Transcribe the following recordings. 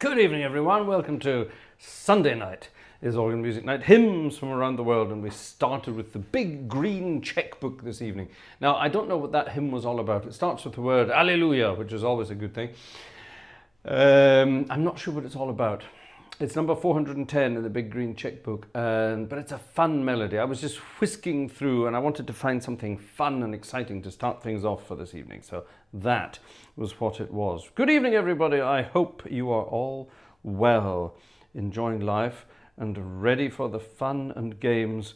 Good evening, everyone. Welcome to Sunday night is Organ Music Night, hymns from around the world, and we started with the big green checkbook this evening. Now, I don't know what that hymn was all about. It starts with the word Alleluia, which is always a good thing. I'm not sure what it's all about. It's number 410 in the big green checkbook, but it's a fun melody. I was just whisking through and I wanted to find something fun and exciting to start things off for this evening. So that was what it was. Good evening, everybody. I hope you are all well, enjoying life and ready for the fun and games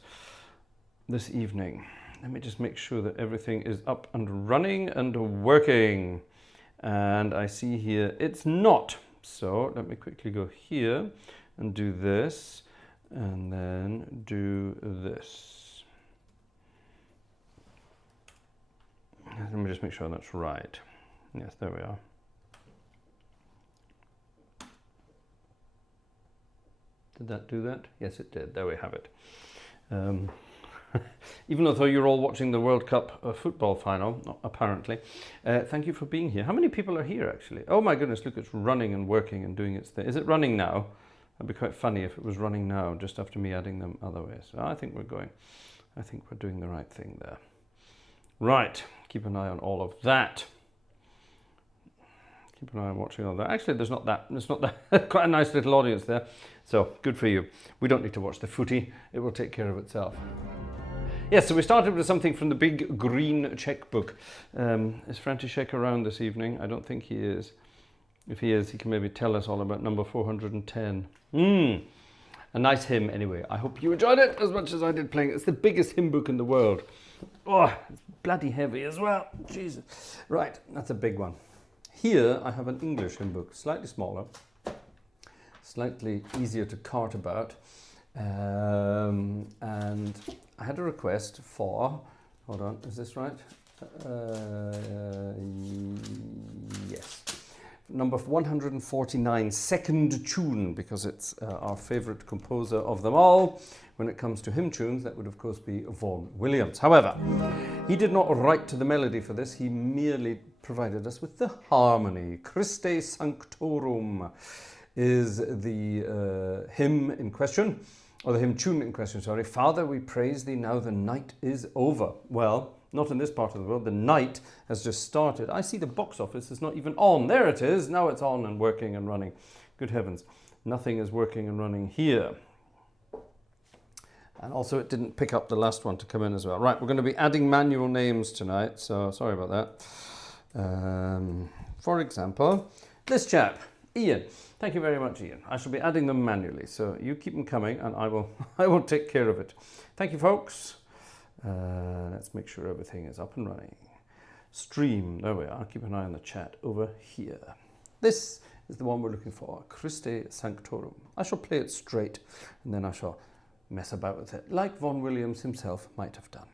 this evening. Let me just make sure that everything is up and running and working. And I see here it's not. So let me quickly go here and do this and then do this. Let me just make sure that's right. Yes, there we are. Did that do that? Yes, it did. There we have it. Even though you're all watching the World Cup football final, apparently, thank you for being here. How many people are here, actually? Oh my goodness, look, it's running and working and doing its thing. Is it running now? That'd be quite funny if it was running now, just after me adding them other ways. So I think we're doing the right thing there. Right, keep an eye on all of that. Keep an eye on watching all that. Actually, there's not that quite a nice little audience there. So good for you. We don't need to watch the footy. It will take care of itself. Yes, so we started with something from the big green checkbook. Is František around this evening? I don't think he is. If he is, he can maybe tell us all about number 410. A nice hymn anyway. I hope you enjoyed it as much as I did playing it. It's the biggest hymn book in the world. Oh, it's bloody heavy as well. Jesus. Right, that's a big one. Here I have an English hymn book, slightly smaller, slightly easier to cart about. And I had a request for, hold on, is this right? Yes. number 149, second tune, because it's our favourite composer of them all. When it comes to hymn tunes, that would of course be Vaughan Williams. However, he did not write to the melody for this, he merely provided us with the harmony. Christe Sanctorum is the hymn in question, or the hymn tune in question, sorry. Father, we praise thee, now the night is over. Well, not in this part of the world. The night has just started. I see the box office is not even on. There it is. Now it's on and working and running. Good heavens. Nothing is working and running here. And also it didn't pick up the last one to come in as well. Right, we're going to be adding manual names tonight, so sorry about that. For example, this chap, Ian. Thank you very much, Ian. I shall be adding them manually, so you keep them coming and I will take care of it. Thank you, folks. Let's make sure everything is up and running. Stream, there we are. Keep an eye on the chat over here. This is the one we're looking for, Christe Sanctorum. I shall play it straight and then I shall mess about with it, like Vaughan Williams himself might have done.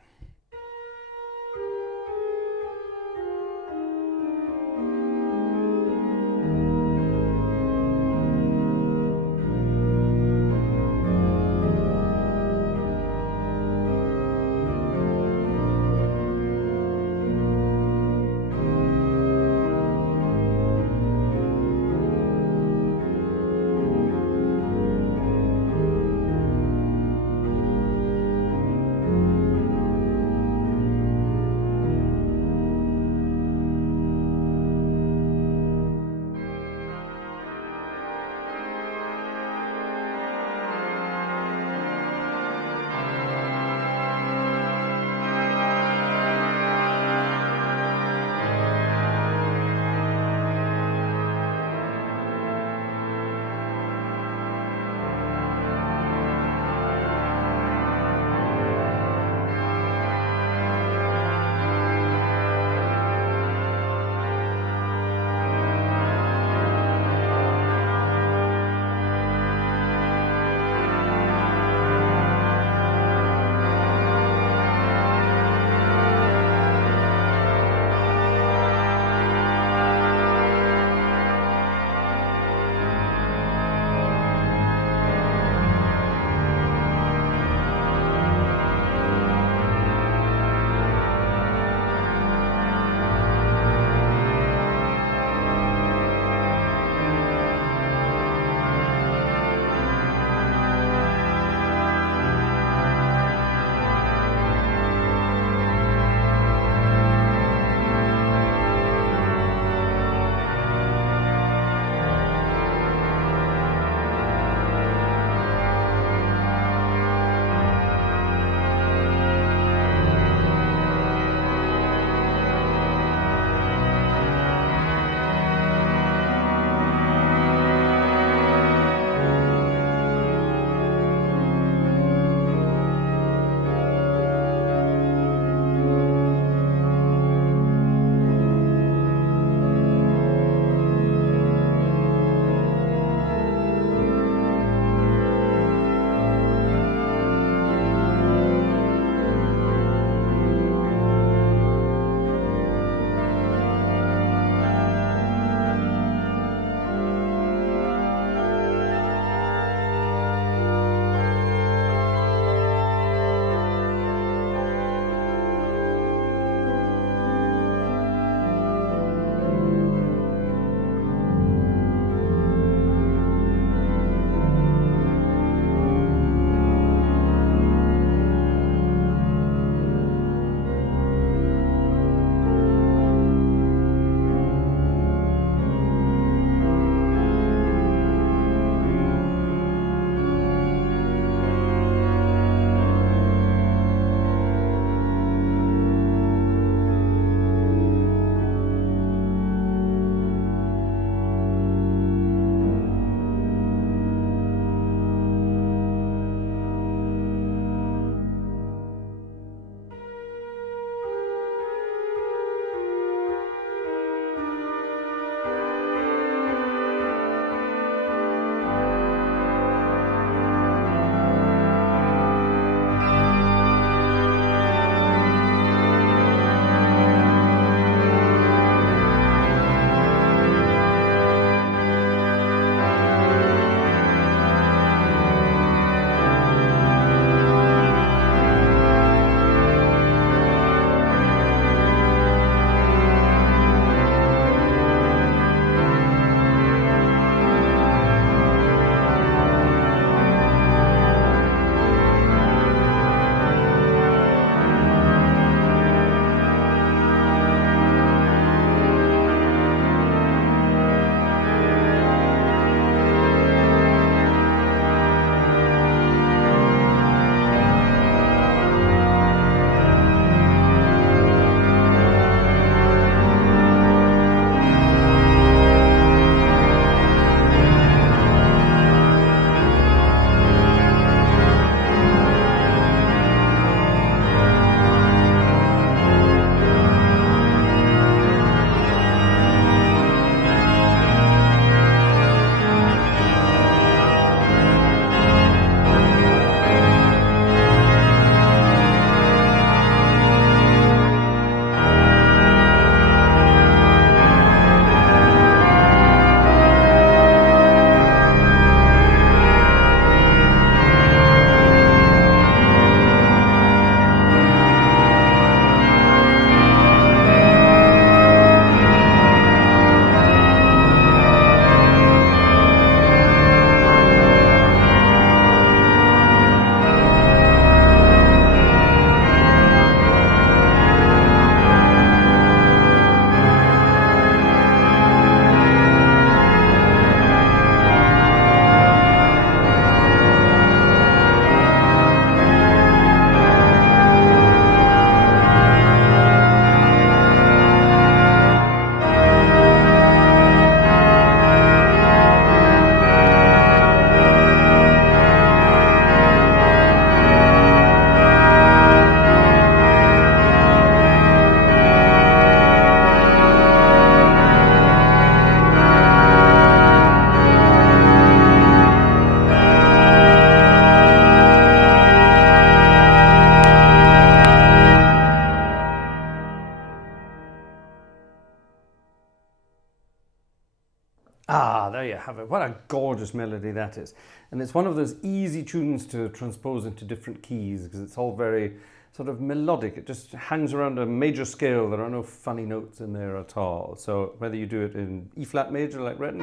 Ah, there you have it. What a gorgeous melody that is. And it's one of those easy tunes to transpose into different keys because it's all very sort of melodic. It just hangs around a major scale. There are no funny notes in there at all. So whether you do it in E flat major like written,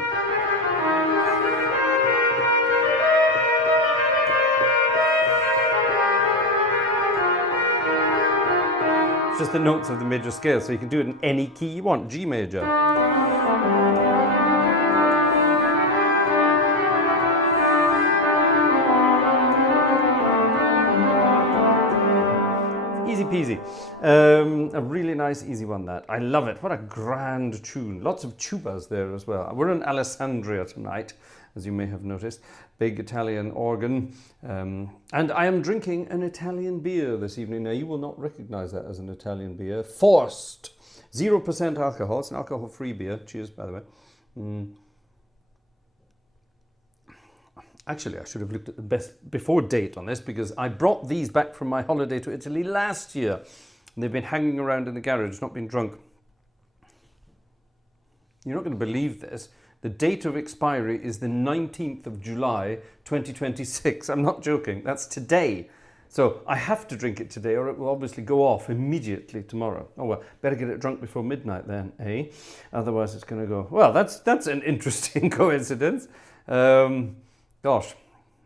it's just the notes of the major scale. So you can do it in any key you want. G major. Easy peasy. A really nice, easy one that. I love it. What a grand tune. Lots of tubas there as well. We're in Alessandria tonight, as you may have noticed. Big Italian organ. And I am drinking an Italian beer this evening. Now, you will not recognize that as an Italian beer. Forced. 0% alcohol. It's an alcohol-free beer. Cheers, by the way. Actually, I should have looked at the best before date on this because I brought these back from my holiday to Italy last year. And they've been hanging around in the garage, not been drunk. You're not going to believe this. The date of expiry is the 19th of July, 2026. I'm not joking. That's today. So I have to drink it today or it will obviously go off immediately tomorrow. Oh well, better get it drunk before midnight then, eh? Otherwise it's going to go, well, that's an interesting coincidence. Gosh,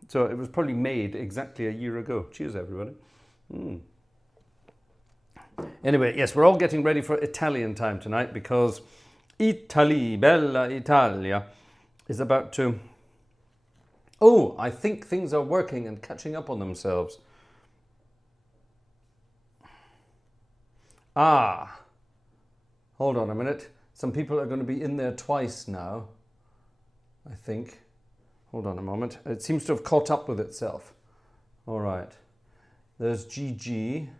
so it was probably made exactly a year ago. Cheers, everybody. Anyway, yes, we're all getting ready for Italian time tonight because Italy, Bella Italia is about to... Oh, I think things are working and catching up on themselves. Ah, hold on a minute. Some people are going to be in there twice now, I think. Hold on a moment. It seems to have caught up with itself. All right. There's GG.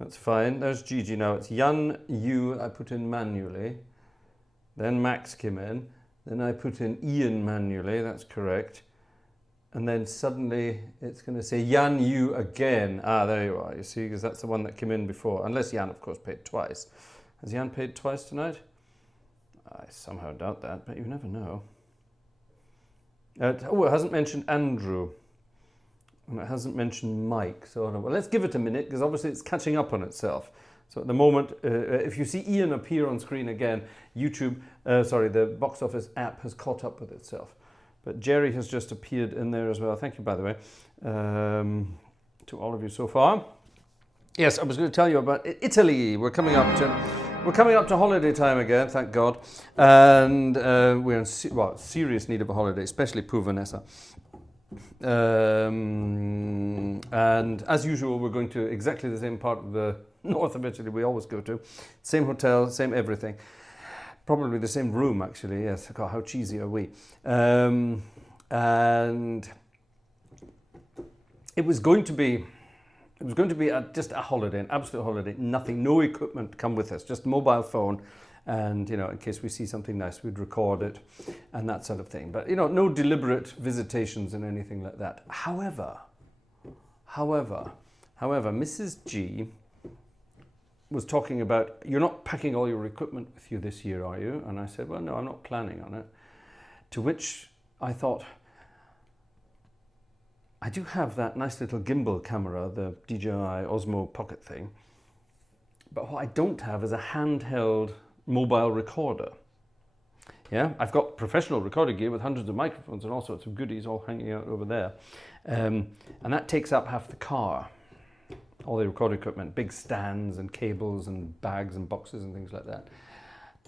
That's fine. There's GG. Now it's Jan, you, I put in manually. Then Max came in. Then I put in Ian manually. That's correct. And then suddenly it's going to say Jan, you again. Ah, there you are. You see, because that's the one that came in before. Unless Jan, of course, paid twice. Has Jan paid twice tonight? I somehow doubt that, but you never know. Oh, it hasn't mentioned Andrew, and it hasn't mentioned Mike, so well, let's give it a minute, because obviously it's catching up on itself. So at the moment, if you see Ian appear on screen again, the box office app has caught up with itself. But Jerry has just appeared in there as well. Thank you, by the way, to all of you so far. Yes, I was going to tell you about Italy. We're coming up to holiday time again, thank God, and we're in serious need of a holiday, especially poor Vanessa. And as usual, we're going to exactly the same part of the north of Italy we always go to. Same hotel, same everything. Probably the same room, actually. Yes, God, how cheesy are we? And it was going to be just a holiday, an absolute holiday. Nothing, no equipment come with us, just mobile phone. And, you know, in case we see something nice, we'd record it and that sort of thing. But, you know, no deliberate visitations and anything like that. However, Mrs. G was talking about, you're not packing all your equipment with you this year, are you? And I said, well, no, I'm not planning on it. To which I thought, I do have that nice little gimbal camera, the DJI Osmo Pocket thing. But what I don't have is a handheld mobile recorder. Yeah, I've got professional recording gear with hundreds of microphones and all sorts of goodies all hanging out over there. And that takes up half the car. All the recording equipment, big stands and cables and bags and boxes and things like that.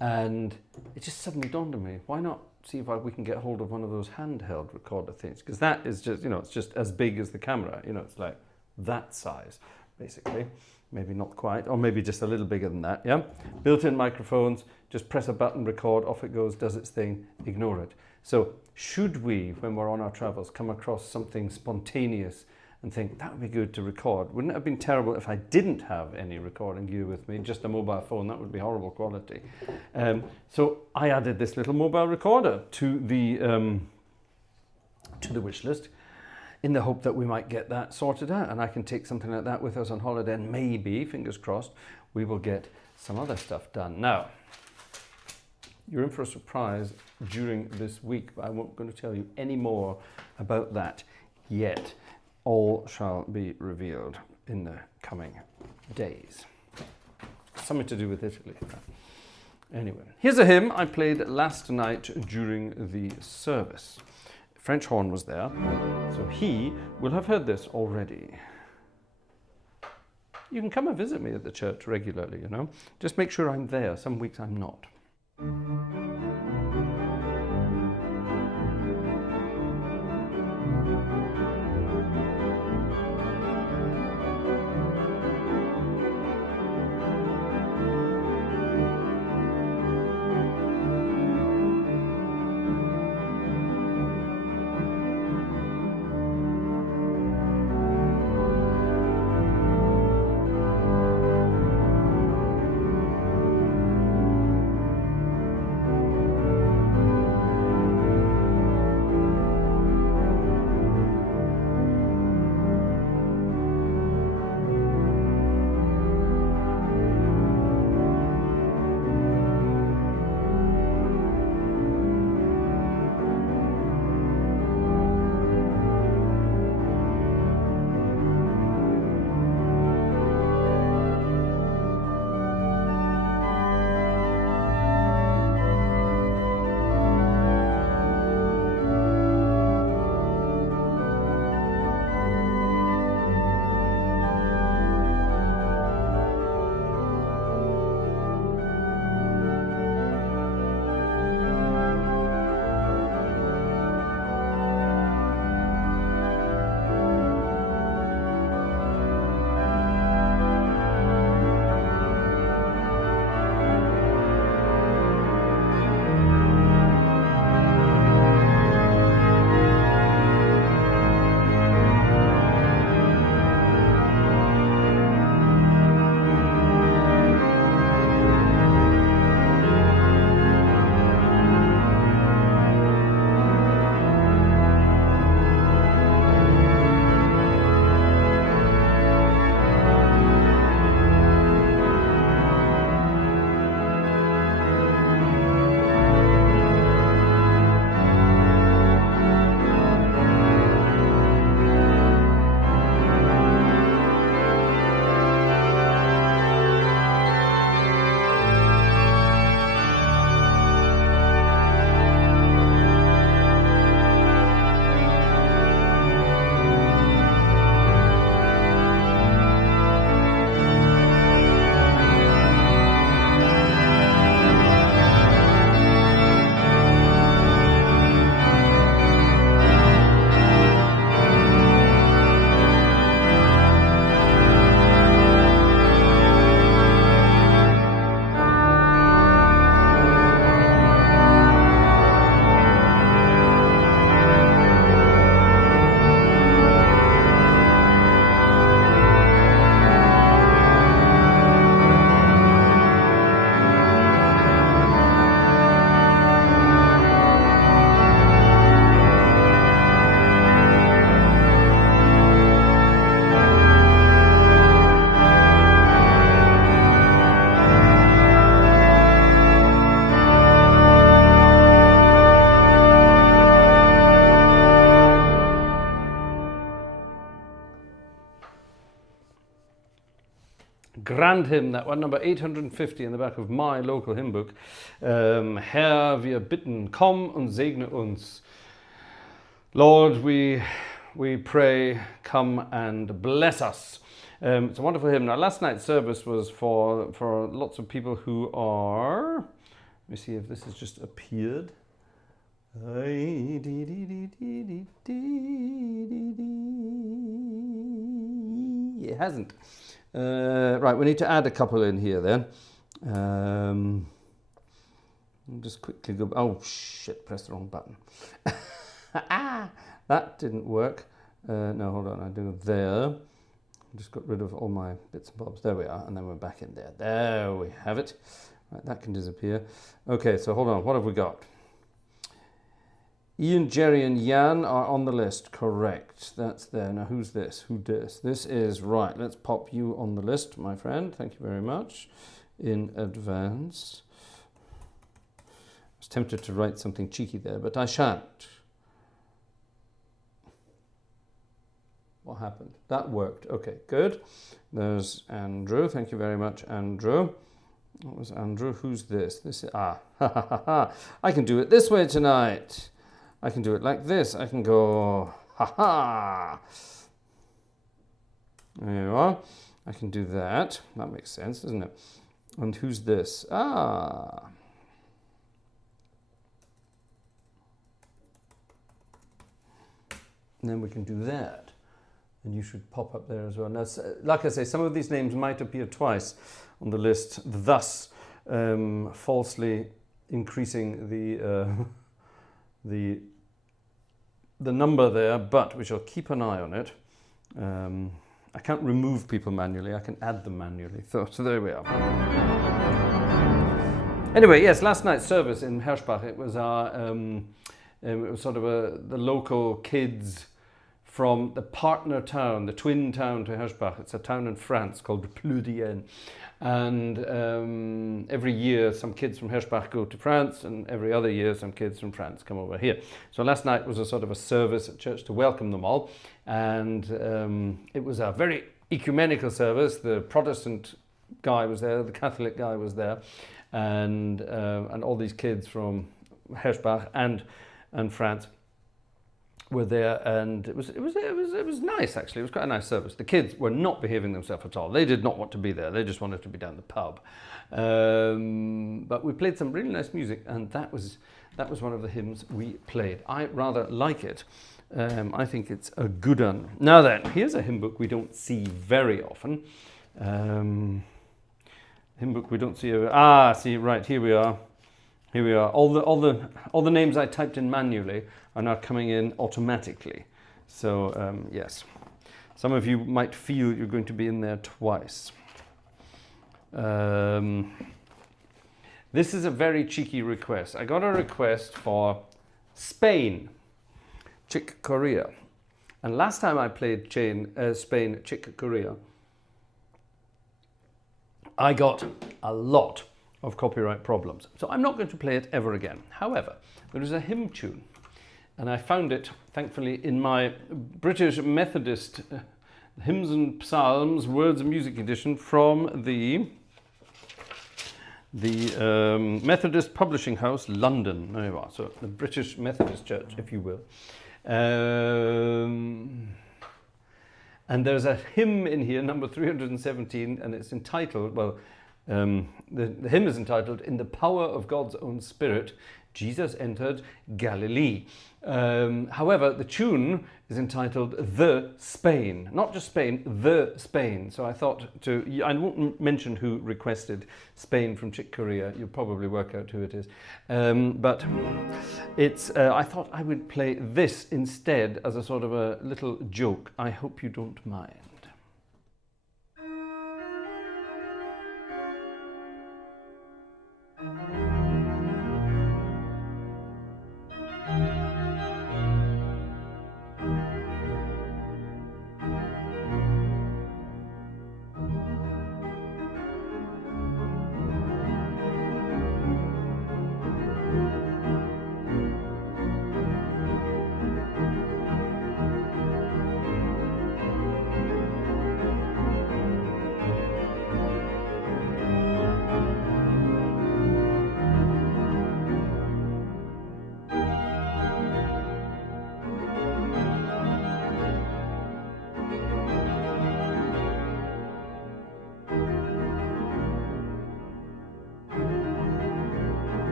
And it just suddenly dawned on me, why not see if we can get hold of one of those handheld recorder things? Because that is just, you know, it's just as big as the camera. You know, it's like that size, basically. Maybe not quite, or maybe just a little bigger than that, yeah? Built-in microphones, just press a button, record, off it goes, does its thing, ignore it. So should we, when we're on our travels, come across something spontaneous and think, that would be good to record? Wouldn't it have been terrible if I didn't have any recording gear with me, just a mobile phone? That would be horrible quality. So I added this little mobile recorder to the wish list, in the hope that we might get that sorted out and I can take something like that with us on holiday, and maybe, fingers crossed, we will get some other stuff done. Now, you're in for a surprise during this week, but I'm not going to tell you any more about that yet. All shall be revealed in the coming days. Something to do with Italy. Anyway, here's a hymn I played last night during the service. French horn was there, so he will have heard this already. You can come and visit me at the church regularly, you know. Just make sure I'm there. Some weeks I'm not. Grand hymn, that one, number 850 in the back of my local hymn book. Herr, wir bitten, komm und segne uns. Lord, we pray, come and bless us. It's a wonderful hymn. Now, last night's service was for lots of people who are, let me see if this has just appeared. It hasn't. Right, we need to add a couple in here then. Just quickly go, oh shit, press the wrong button. That didn't work. No, hold on, I do there. Just got rid of all my bits and bobs. There we are, and then we're back in there. There we have it. Right, that can disappear. Okay, so hold on, what have we got? Ian, Jerry and Jan are on the list, correct. That's there. Now who's this? Who this? This is, right, let's pop you on the list, my friend. Thank you very much in advance. was tempted to write something cheeky there, but I shan't. What happened? That worked. Okay, good. There's Andrew. Thank you very much, Andrew. What was Andrew? Who's this? This is, ha ha ha ha. I can do it this way tonight. I can do it like this. I can go, ha ha. There you are. I can do that. That makes sense, doesn't it? And who's this? Ah. And then we can do that. And you should pop up there as well. Now, like I say, some of these names might appear twice on the list, thus falsely increasing the number there, but we shall keep an eye on it. I can't remove people manually, I can add them manually. So there we are. Anyway, yes, last night's service in Herschbach, it was sort of the local kids from the partner town, the twin town to Herschbach. It's a town in France called Pleudienne. And every year some kids from Herschbach go to France, and every other year some kids from France come over here. So last night was a sort of a service at church to welcome them all. And it was a very ecumenical service. The Protestant guy was there, the Catholic guy was there, and all these kids from Herschbach and France were there, and it was nice actually. It was quite a nice service. The kids were not behaving themselves at all. They did not want to be there. They just wanted to be down the pub. But we played some really nice music, and that was one of the hymns we played. I rather like it. I think it's a good one. Now then, here's a hymn book we don't see very often. Hymn book we don't see. See, right, here we are. Here we are. All the names I typed in manually are now coming in automatically. So yes, some of you might feel you're going to be in there twice. This is a very cheeky request. I got a request for Spain, Chick Corea, and last time I played Spain, Chick Corea, I got a lot of copyright problems. So I'm not going to play it ever again. However, there is a hymn tune, and I found it, thankfully, in my British Methodist Hymns and Psalms Words and Music edition from the Methodist Publishing House, London. There you are. So the British Methodist Church, if you will. And there's a hymn in here, number 317, and it's entitled, well, the hymn is entitled, "In the Power of God's Own Spirit, Jesus Entered Galilee." However, the tune is entitled "The Spain," not just Spain, "The Spain." So I thought I won't mention who requested Spain from Chick Corea. You'll probably work out who it is. But it's, I thought I would play this instead as a sort of a little joke. I hope you don't mind.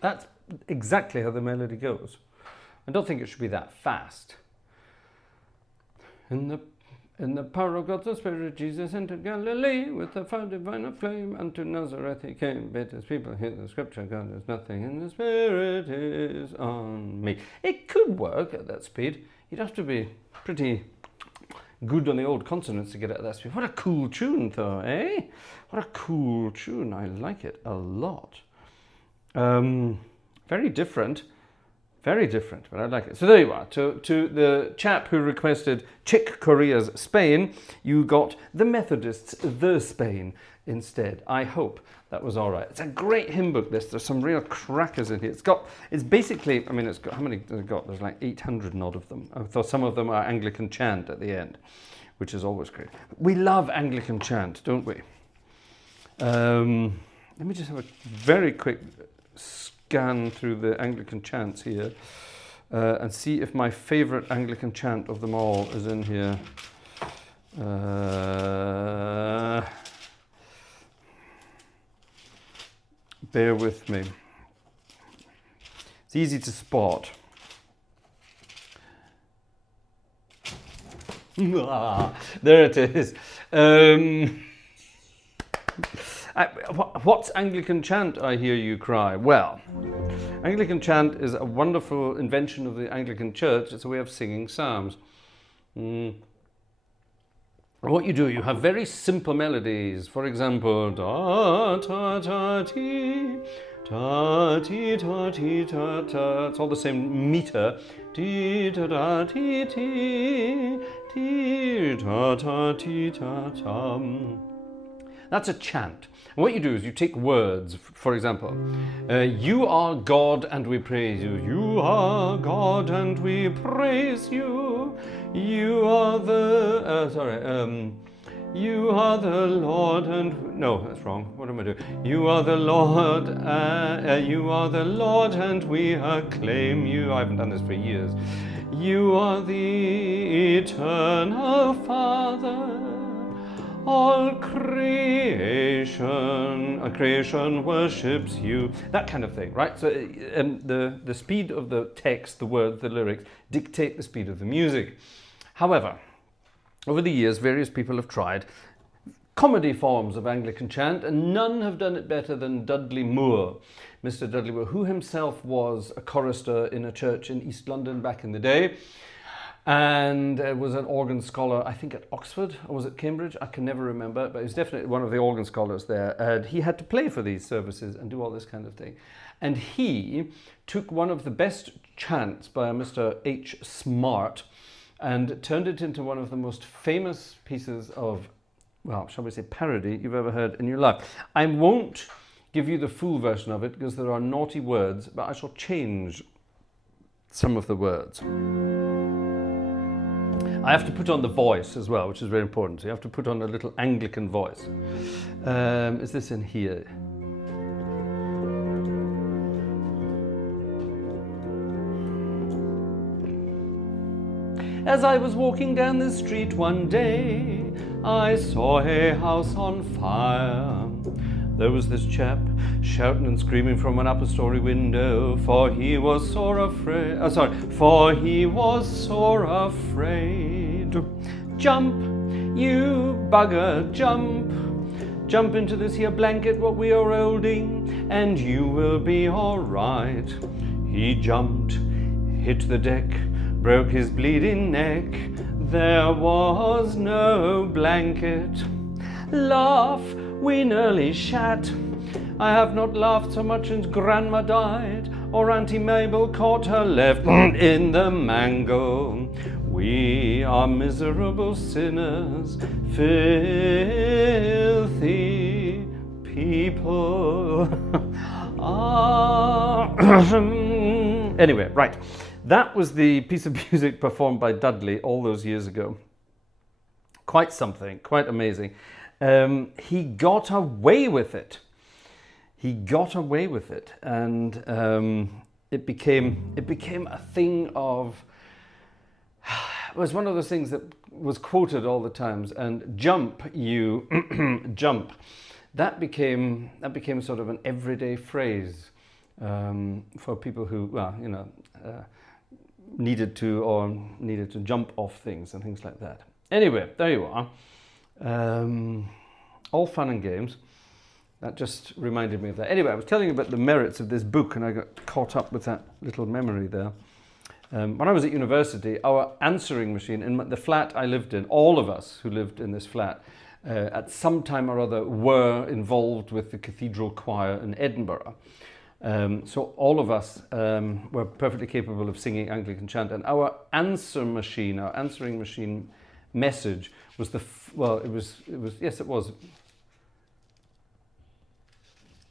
That's exactly how the melody goes. I don't think it should be that fast. In the power of God the Spirit, Jesus entered Galilee with the fire divine flame. Unto Nazareth he came, bid his people hear the scripture. God is nothing, and the Spirit is on me. It could work at that speed. You'd have to be pretty good on the old consonants to get it at that speed. What a cool tune, though, eh? What a cool tune. I like it a lot. Very different. Very different, but I like it. So there you are. To the chap who requested Chick Corea's Spain, you got the Methodists' The Spain instead. I hope that was all right. It's a great hymn book, this. There's some real crackers in here. It's basically, I mean, it's got, how many has it got? There's like 800 and odd of them. I thought some of them are Anglican chant at the end, which is always great. We love Anglican chant, don't we? Let me just have a very quick scan through the Anglican chants here and see if my favourite Anglican chant of them all is in here. Bear with me. It's easy to spot. There it is. What's Anglican chant, I hear you cry? Well, Anglican chant is a wonderful invention of the Anglican Church. It's a way of singing psalms. What you do, you have very simple melodies. For example, da ta ta ti, ta ti ta ti ta ta. It's all the same meter. Ti ta ta ti ti, ti ta ta ti ta ta. That's a chant. And what you do is you take words, for example, you are God and we praise you. You are God and we praise you. You are the, you are the Lord and, no, that's wrong. What am I doing? You are the Lord, you are the Lord and we acclaim you. I haven't done this for years. You are the eternal Father. All creation worships you. That kind of thing, right? So the speed of the text, the words, the lyrics dictate the speed of the music. However, over the years, various people have tried comedy forms of Anglican chant, and none have done it better than Dudley Moore, Mr. Dudley Moore, who himself was a chorister in a church in East London back in the day. And was an organ scholar, I think at Oxford, or was it Cambridge? I can never remember, but he was definitely one of the organ scholars there. And he had to play for these services and do all this kind of thing. And he took one of the best chants by a Mr. H. Smart and turned it into one of the most famous pieces of, well, shall we say, parody you've ever heard in your life. I won't give you the full version of it because there are naughty words, but I shall change some of the words. I have to put on the voice as well, which is very important. So you have to put on a little Anglican voice. Is this in here? As I was walking down the street one day, I saw a house on fire. There was this chap shouting and screaming from an upper story window, for he was sore afraid. For he was sore afraid. Jump, you bugger, jump. Jump into this here blanket what we are holding, and you will be all right. He jumped, hit the deck, broke his bleeding neck. There was no blanket. Laugh, we nearly shat. I have not laughed so much since Grandma died, or Auntie Mabel caught her left in the mango. We are miserable sinners, filthy people. Anyway, right. That was the piece of music performed by Dudley all those years ago. Quite something, quite amazing. He got away with it. He got away with it, and it became a thing of. It was one of those things that was quoted all the times. And jump, you jump. That became sort of an everyday phrase. for people who, well, you know, needed to jump off things and things like that. Anyway, there you are. All fun and games. That just reminded me of that. Anyway, I was telling you about the merits of this book, and I got caught up with that little memory there. When I was at university, our answering machine in the flat I lived in, all of us who lived in this flat, at some time or other were involved with the cathedral choir in Edinburgh. So all of us were perfectly capable of singing Anglican chant, and our answering machine message was yes, it was.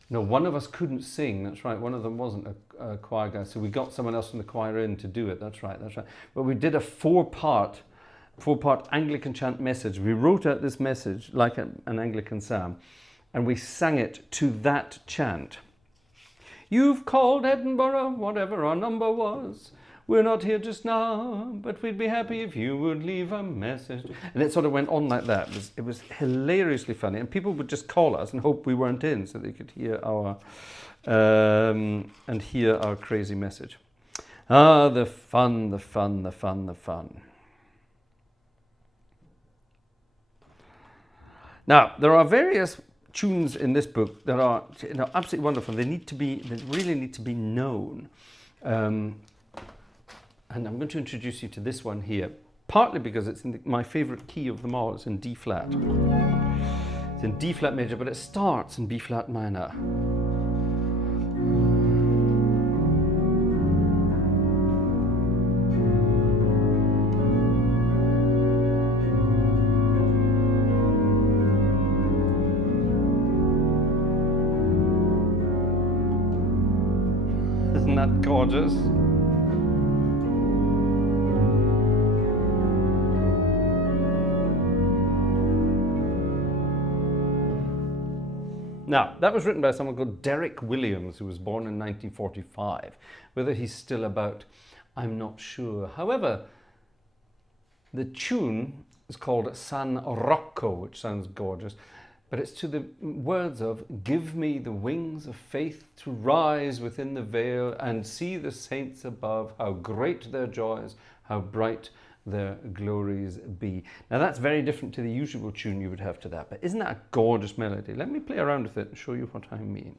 No, one of us couldn't sing, that's right. One of them wasn't a choir guy, so we got someone else from the choir in to do it, that's right. But we did a four-part Anglican chant message. We wrote out this message like an Anglican psalm, and we sang it to that chant. You've called Edinburgh, whatever our number was. We're not here just now, but we'd be happy if you would leave a message. And it sort of went on like that. It was hilariously funny. And people would just call us and hope we weren't in so they could hear our crazy message. Ah, the fun, the fun, the fun, the fun. Now, there are various tunes in this book that are, you know, absolutely wonderful. They really need to be known. And I'm going to introduce you to this one here, partly because it's in my favorite key of them all. It's in D flat. It's in D flat major, but it starts in B flat minor. Isn't that gorgeous? Now, that was written by someone called Derek Williams, who was born in 1945. Whether he's still about, I'm not sure. However, the tune is called San Rocco, which sounds gorgeous, but it's to the words of, give me the wings of faith to rise within the veil and see the saints above, how great their joys, how bright their glories be. Now that's very different to the usual tune you would have to that, but isn't that a gorgeous melody? Let me play around with it and show you what I mean.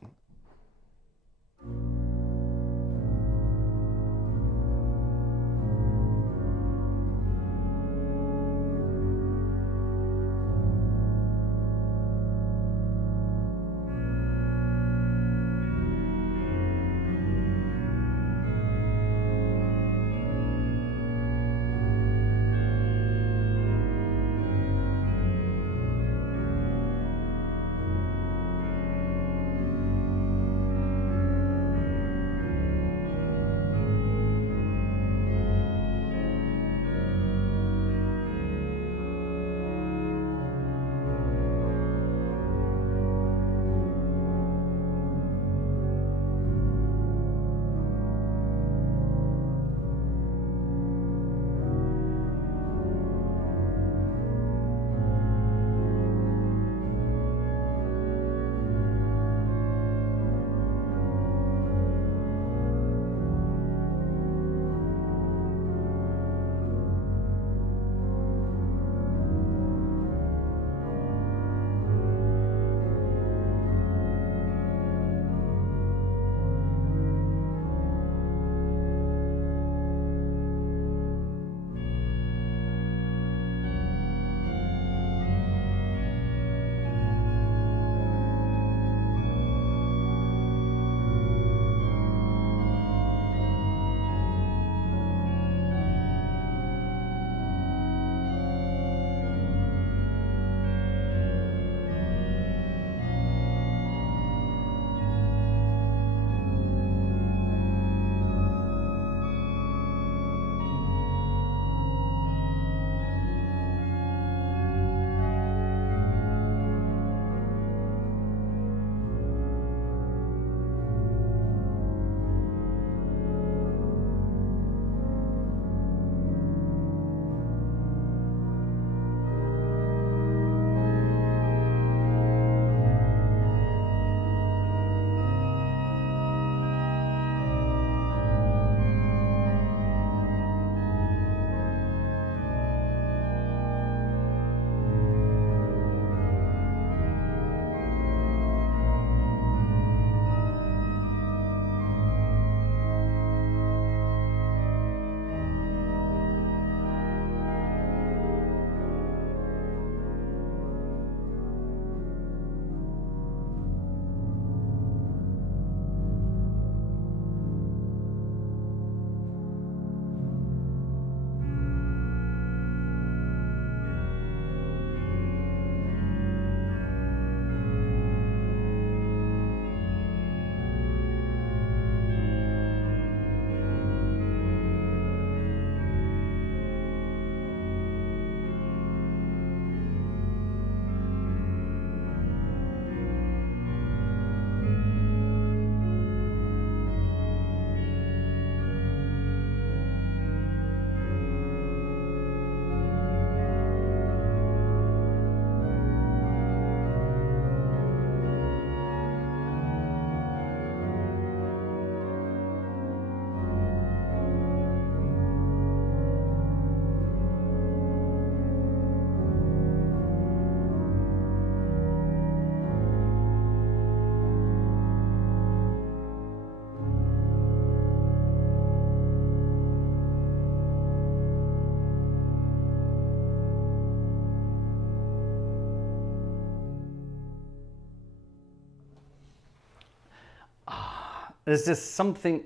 There's just something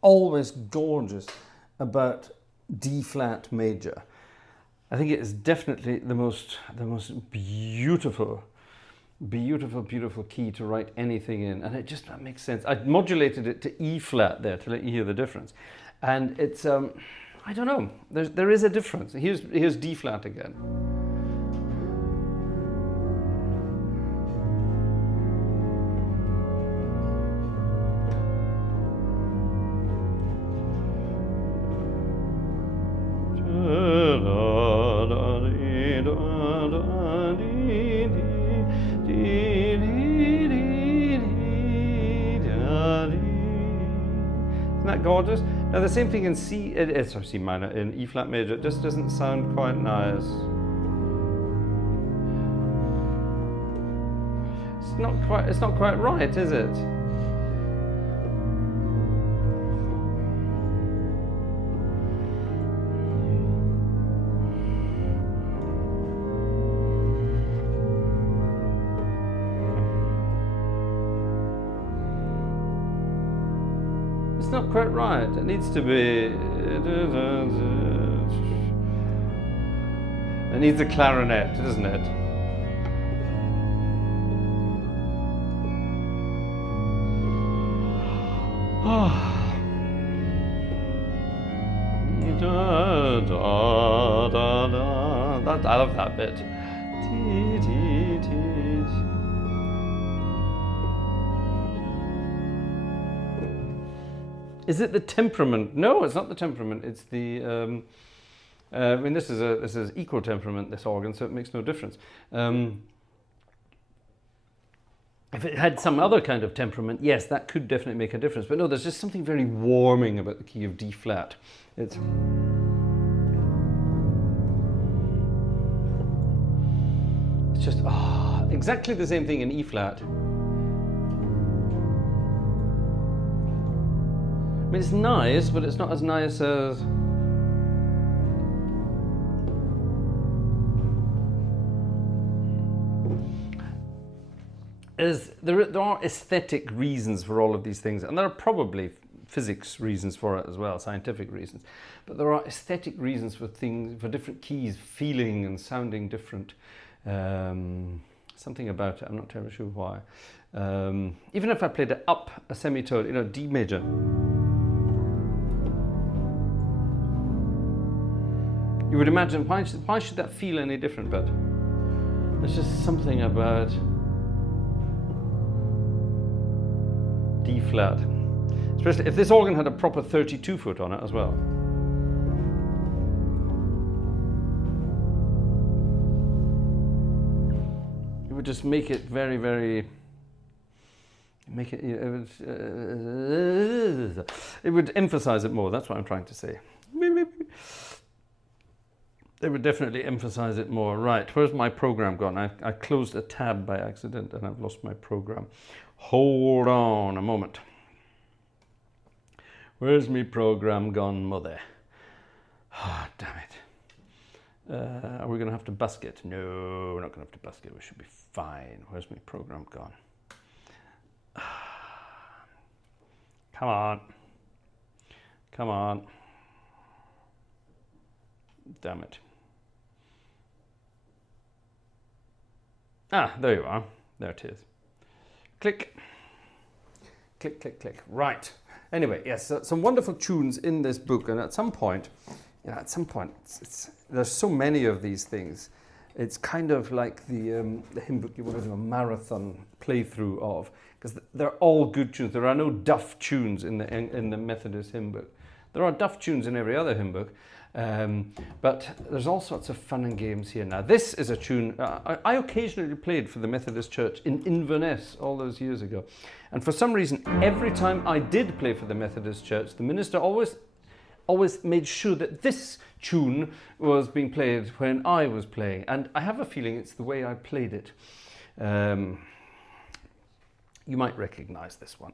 always gorgeous about D flat major. I think it is definitely the most beautiful key to write anything in, and that makes sense. I modulated it to E flat there to let you hear the difference, and it's I don't know. There is a difference. Here's D flat again. Gorgeous. Now the same thing in C minor, in E flat major. It just doesn't sound quite nice. It's not quite right, is it? Not quite right. It needs to be. It needs a clarinet, doesn't it? I love that bit. Is it the temperament? No, it's not the temperament. It's the. I mean, this is equal temperament, this organ, so it makes no difference. If it had some other kind of temperament, yes, that could definitely make a difference. But no, there's just something very warming about the key of D flat. It's just exactly the same thing in E flat. I mean, it's nice, but it's not as nice as... There are aesthetic reasons for all of these things, and there are probably physics reasons for it as well, scientific reasons. But there are aesthetic reasons for things, for different keys feeling and sounding different. Something about it, I'm not terribly sure why. Even if I played it up a semitone, D major. You would imagine, why should that feel any different? But there's just something about D flat. Especially if this organ had a proper 32 foot on it as well. It would just make it very, very... It would emphasize it more, that's what I'm trying to say. They would definitely emphasize it more. Right, where's my program gone? I closed a tab by accident and I've lost my program. Hold on a moment. Where's my program gone, mother? Oh, damn it. Are we going to have to busk it? No, we're not going to have to busk it. We should be fine. Where's my program gone? Come on. Come on. Damn it. Ah, there you are. There it is. Click. Click, click, click. Right. Anyway, yes, so some wonderful tunes in this book, and at some point, there's so many of these things. It's kind of like the hymn book you want to do a marathon playthrough of, because they're all good tunes. There are no duff tunes in the Methodist hymn book. There are duff tunes in every other hymn book, but there's all sorts of fun and games here. Now, this is a tune I occasionally played for the Methodist Church in Inverness all those years ago. And for some reason, every time I did play for the Methodist Church, the minister always made sure that this tune was being played when I was playing. And I have a feeling it's the way I played it. You might recognize this one.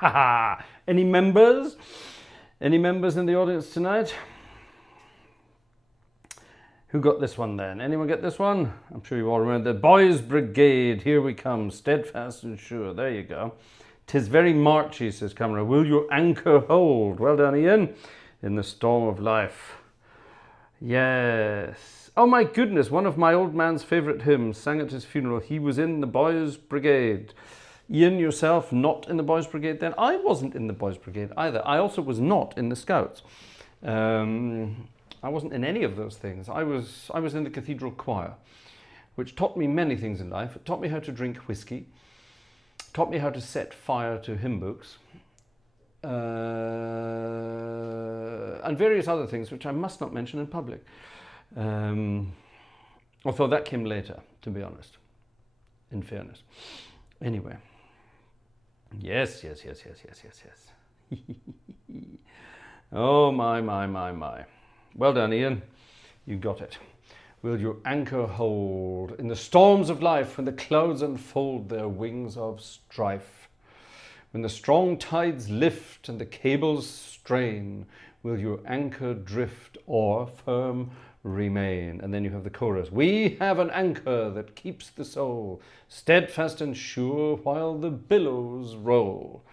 Any members? Any members in the audience tonight? Who got this one then? Anyone get this one? I'm sure you all remember. The Boys' Brigade, here we come, steadfast and sure. There you go. 'Tis very marchy, says Camera. Will your anchor hold? Well done, Ian. In the storm of life. Yes. Oh my goodness, one of my old man's favourite hymns, sang at his funeral. He was in the Boys' Brigade. Ian, yourself, not in the Boys' Brigade then? I wasn't in the Boys' Brigade either. I also was not in the Scouts. I wasn't in any of those things. I was in the cathedral choir, which taught me many things in life. It taught me how to drink whiskey, taught me how to set fire to hymn books, and various other things which I must not mention in public. Although that came later, to be honest, in fairness. Anyway. Yes. Oh, my. Well done, Ian. You got it. Will your anchor hold in the storms of life when the clouds unfold their wings of strife? When the strong tides lift and the cables strain, will your anchor drift or firm remain? And then you have the chorus. We have an anchor that keeps the soul steadfast and sure while the billows roll.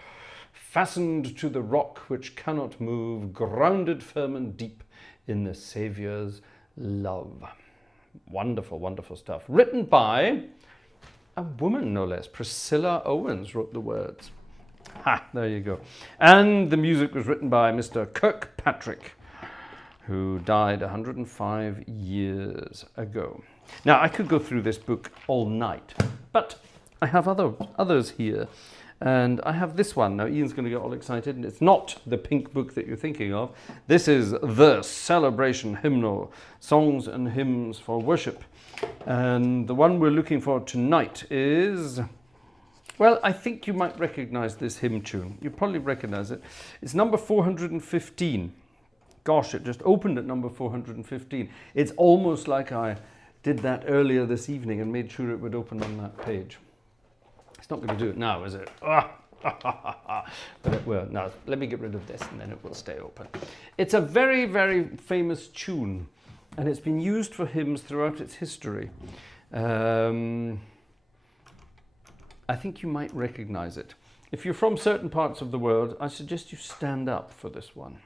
Fastened to the rock which cannot move, grounded firm and deep in the Saviour's love. Wonderful, wonderful stuff. Written by a woman, no less. Priscilla Owens wrote the words. Ha, there you go. And the music was written by Mr. Kirkpatrick, who died 105 years ago. Now, I could go through this book all night, but I have others here. And I have this one. Now, Ian's going to get all excited, and it's not the pink book that you're thinking of. This is the Celebration Hymnal, Songs and Hymns for Worship. And the one we're looking for tonight is, well, I think you might recognize this hymn tune. You probably recognize it. It's number 415. Gosh, it just opened at number 415. It's almost like I did that earlier this evening and made sure it would open on that page. It's not going to do it now, is it? But it will. Now, let me get rid of this and then it will stay open. It's a very, very famous tune, and it's been used for hymns throughout its history. I think you might recognize it. If you're from certain parts of the world, I suggest you stand up for this one.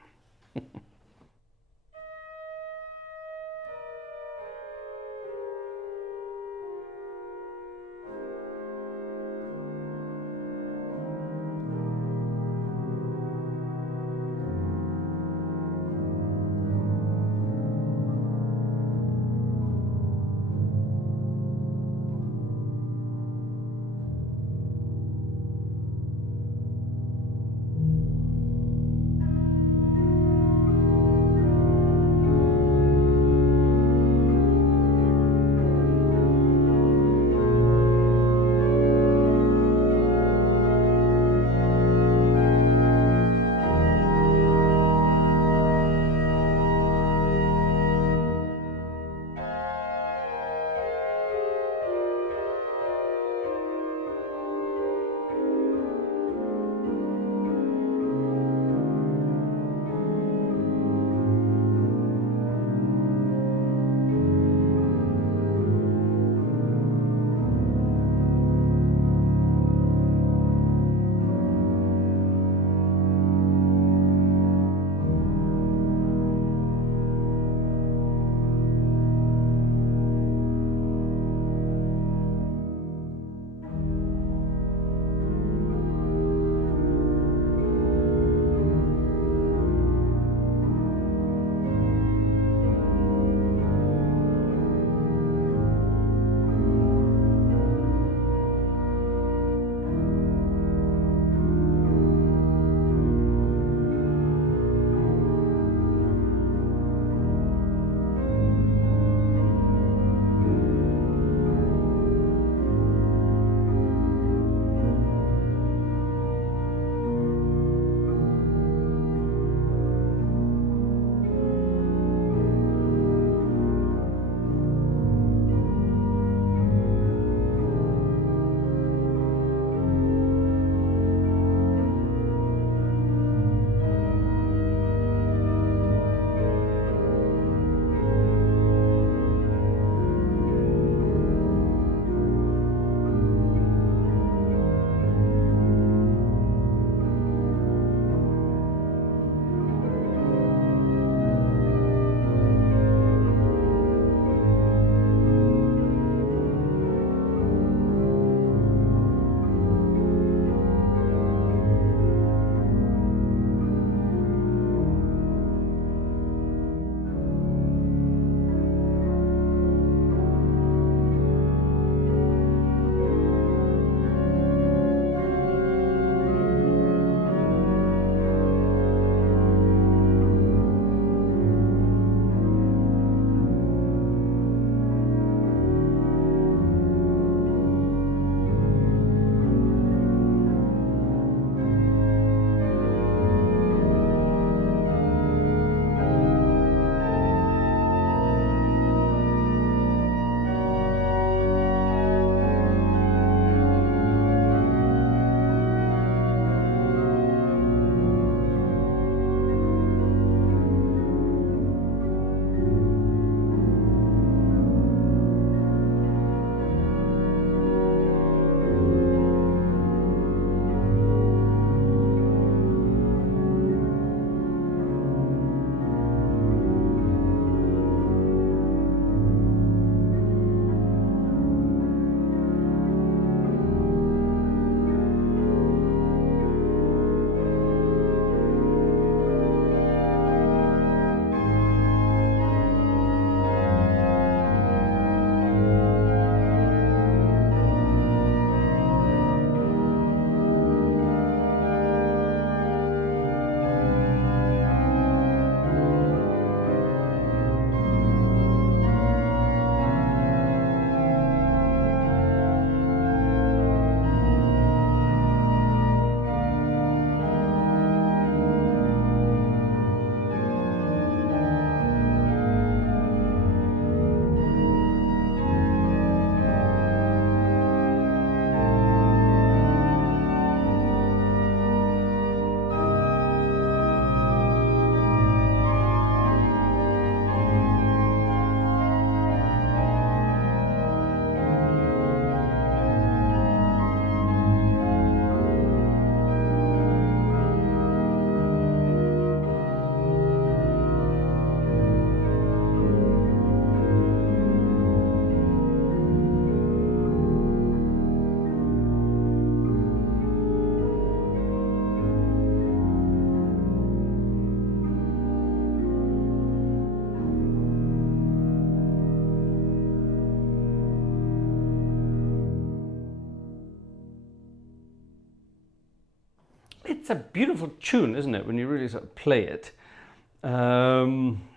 it's a beautiful tune, isn't it, when you really sort of play it.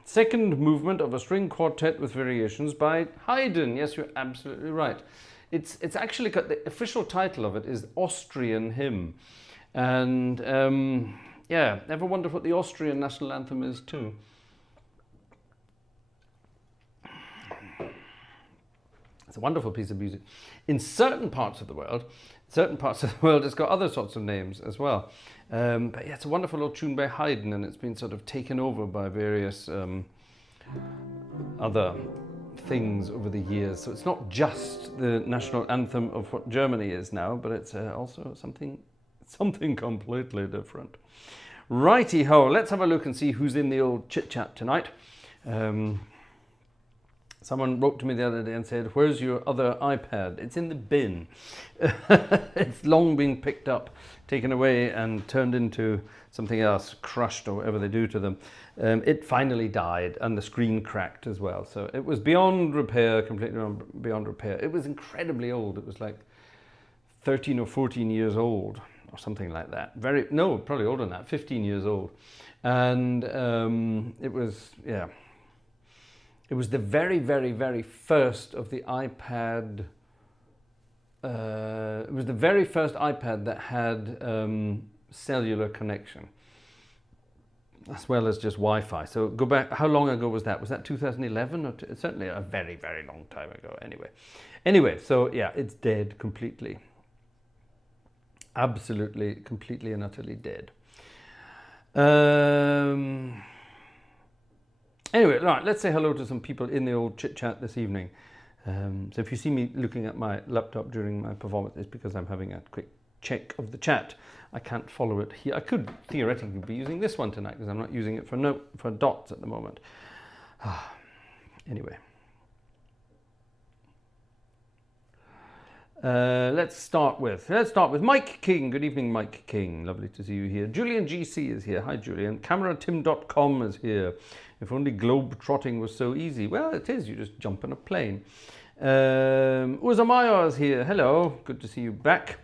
Second movement of a string quartet with variations by Haydn. Yes, you're absolutely right. It's actually got the official title of it is Austrian Hymn. And yeah, ever wondered what the Austrian national anthem is too? It's a wonderful piece of music. In certain parts of the world, it's got other sorts of names as well. But yeah, it's a wonderful little tune by Haydn, and it's been sort of taken over by various other things over the years. So it's not just the national anthem of what Germany is now, but it's also something completely different. Righty-ho, let's have a look and see who's in the old chit-chat tonight. Someone wrote to me the other day and said, where's your other iPad? It's in the bin. It's long been picked up, taken away and turned into something else, crushed or whatever they do to them. It finally died and the screen cracked as well. So it was beyond repair, completely beyond repair. It was incredibly old. It was like 13 or 14 years old or something like that. No, probably older than that, 15 years old. And it was, yeah. It was the very, very, very first of the iPad. It was the very first iPad that had cellular connection, as well as just Wi-Fi. So go back. How long ago was that? Was that 2011? Or certainly a very, very long time ago. Anyway. So yeah, it's dead completely. Absolutely, completely and utterly dead. Anyway, right, let's say hello to some people in the old chit-chat this evening. So if you see me looking at my laptop during my performance, it's because I'm having a quick check of the chat. I can't follow it here. I could theoretically be using this one tonight because I'm not using it for dots at the moment. Anyway. Let's start with Mike King. Good evening, Mike King. Lovely to see you here. Julian GC is here. Hi, Julian. CameraTim.com is here. If only globe trotting was so easy. Well, it is. You just jump in a plane. Uzamayo is here. Hello. Good to see you back.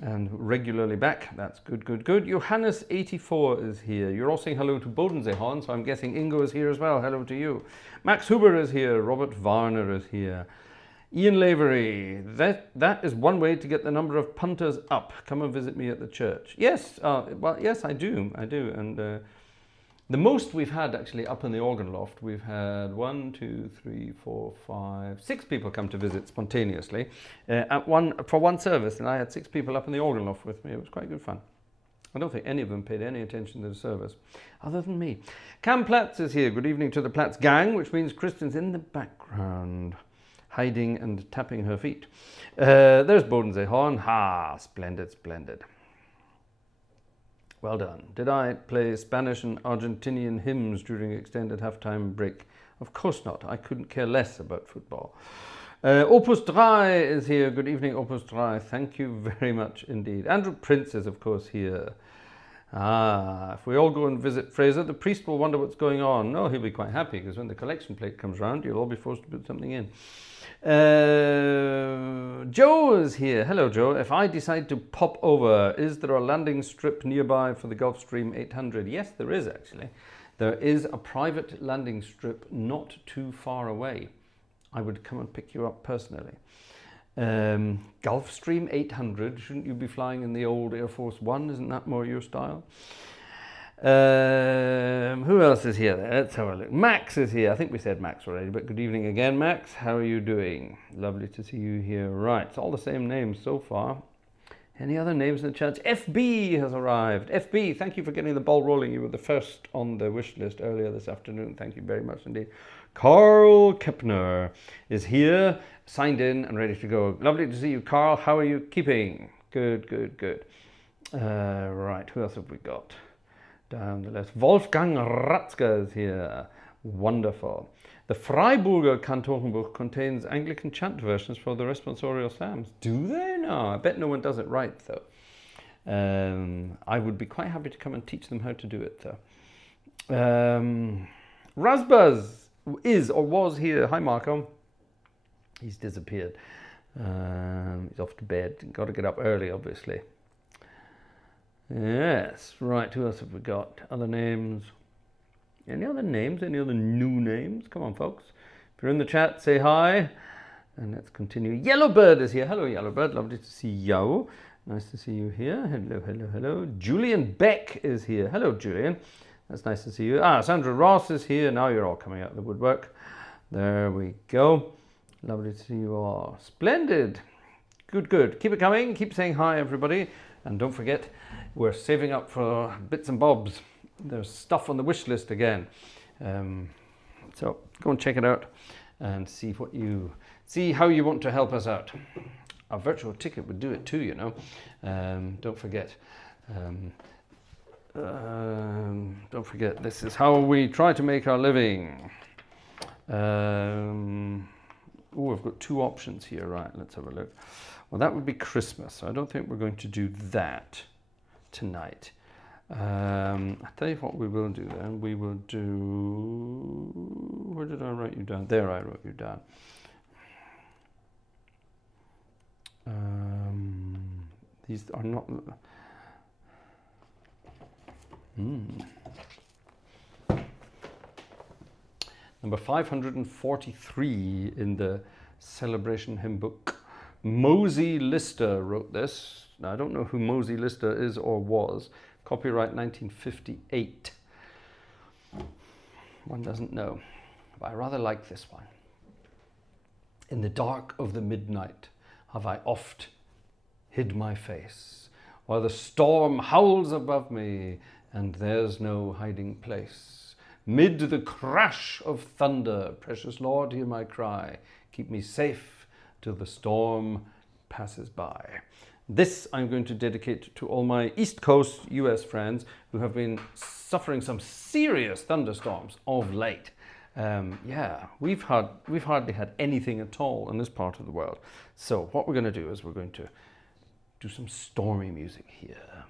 And regularly back. That's good, good, good. Johannes84 is here. You're all saying hello to Bodensee-Horn, so I'm guessing Ingo is here as well. Hello to you. Max Huber is here. Robert Varner is here. Ian Lavery, that is one way to get the number of punters up. Come and visit me at the church. Yes, well, yes, I do. And the most we've had actually up in the organ loft, we've had 6 people come to visit spontaneously for one service, and I had 6 people up in the organ loft with me. It was quite good fun. I don't think any of them paid any attention to the service, other than me. Cam Platts is here. Good evening to the Platts gang, which means Kristen's in the background, hiding and tapping her feet. There's Bodensee-Horn. Ha, splendid, splendid. Well done. Did I play Spanish and Argentinian hymns during extended halftime break? Of course not. I couldn't care less about football. Opus 3 is here. Good evening, Opus 3. Thank you very much indeed. Andrew Prince is, of course, here. If we all go and visit Fraser, the priest will wonder what's going on. No, he'll be quite happy, because when the collection plate comes round, you'll all be forced to put something in. Joe is here. Hello, Joe. If I decide to pop over, is there a landing strip nearby for the Gulfstream 800? Yes, there is, actually. There is a private landing strip not too far away. I would come and pick you up personally. Gulfstream 800, shouldn't you be flying in the old Air Force One? Isn't that more your style? Who else is here? Let's have a look. Max is here. I think we said Max already, but good evening again, Max. How are you doing? Lovely to see you here. Right, it's all the same names so far. Any other names in the chat? FB has arrived. FB, thank you for getting the ball rolling. You were the first on the wish list earlier this afternoon. Thank you very much indeed. Carl Kepner is here, signed in and ready to go. Lovely to see you, Carl. How are you keeping? Good, good, good. Right, who else have we got? Down the list. Wolfgang Ratzka is here. Wonderful. The Freiburger Kantorenbuch contains Anglican chant versions for the responsorial psalms. Do they? No, I bet no one does it right, though. I would be quite happy to come and teach them how to do it, though. Rasbaz is or was here. Hi, Marco. He's disappeared. He's off to bed. Got to get up early, obviously. Yes, right. Who else have we got? Other names? Any other names? Any other new names? Come on, folks. If you're in the chat, say hi. And let's continue. Yellowbird is here. Hello, Yellowbird. Lovely to see you. Nice to see you here. Hello, hello, hello. Julian Beck is here. Hello, Julian. That's nice to see you. Sandra Ross is here. Now you're all coming out of the woodwork. There we go. Lovely to see you all. Splendid. Good, good. Keep it coming. Keep saying hi, everybody. And don't forget, we're saving up for bits and bobs. There's stuff on the wish list again. So go and check it out and see how you want to help us out. A virtual ticket would do it too, you know. Don't forget. Don't forget, this is how we try to make our living. I've got two options here. Right, let's have a look. Well, that would be Christmas. So I don't think we're going to do that tonight. I'll tell you what we will do then. We will do... Where did I write you down? There, I wrote you down. These are not... Number 543 in the Celebration Hymn Book. Mosey Lister wrote this. Now, I don't know who Mosey Lister is or was. Copyright 1958. One doesn't know, but I rather like this one. In the dark of the midnight have I oft hid my face, while the storm howls above me, and there's no hiding place. Mid the crash of thunder, precious Lord, hear my cry. Keep me safe till the storm passes by. This I'm going to dedicate to all my East Coast US friends who have been suffering some serious thunderstorms of late. Yeah, we've hardly had anything at all in this part of the world. So what we're going to do is we're going to do some stormy music here.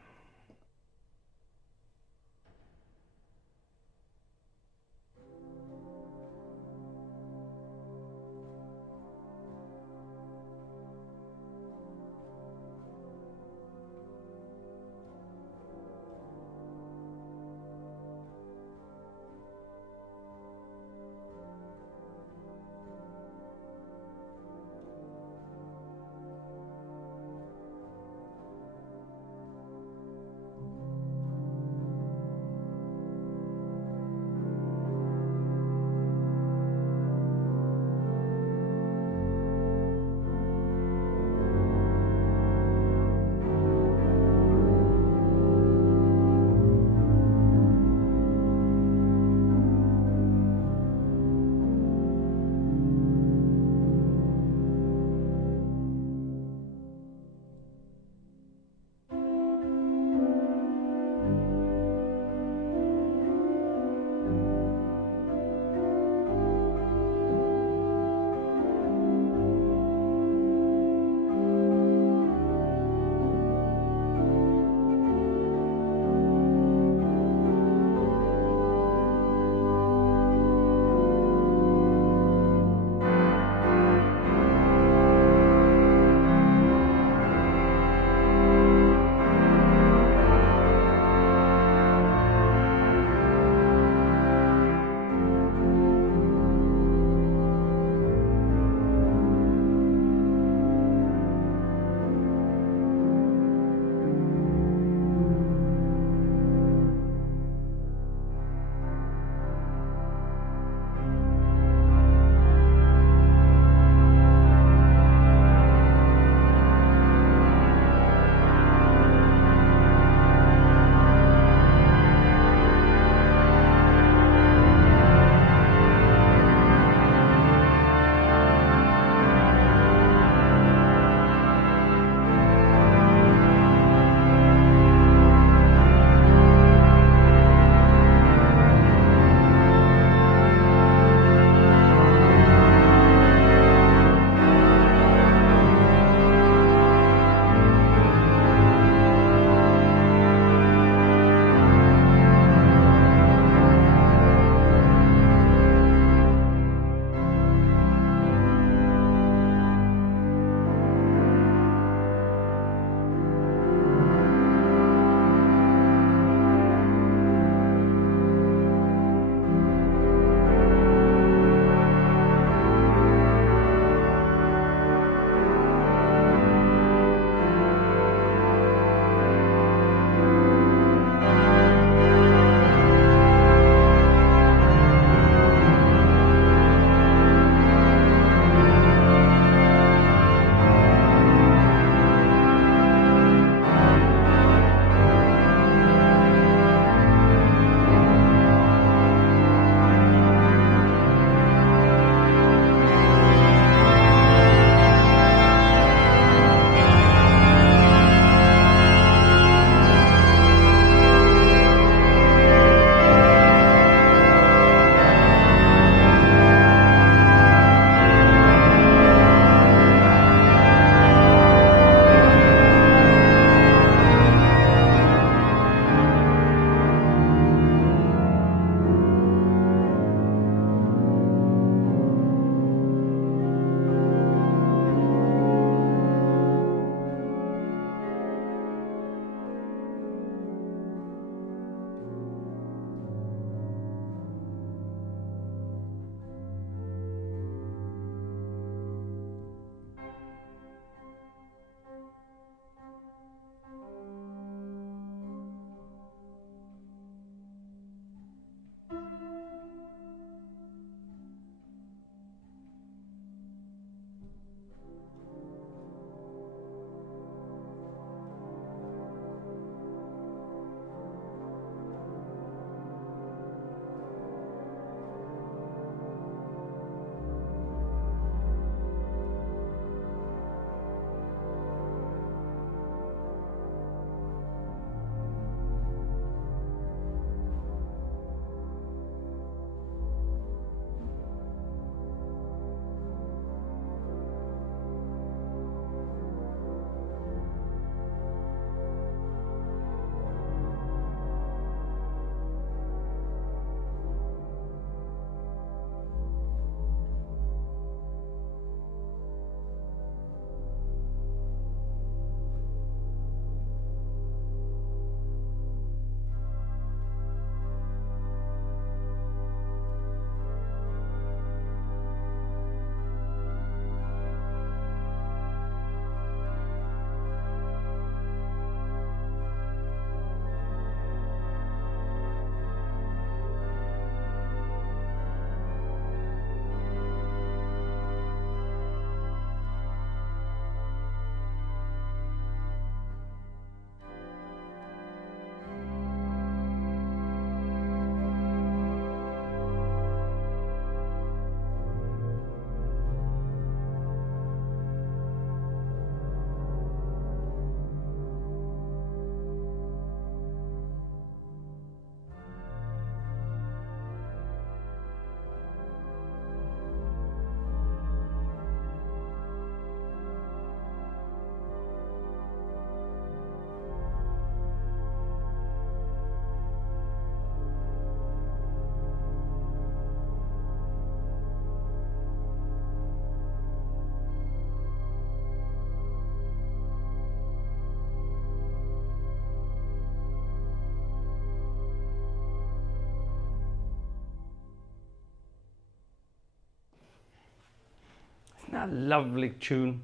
a lovely tune.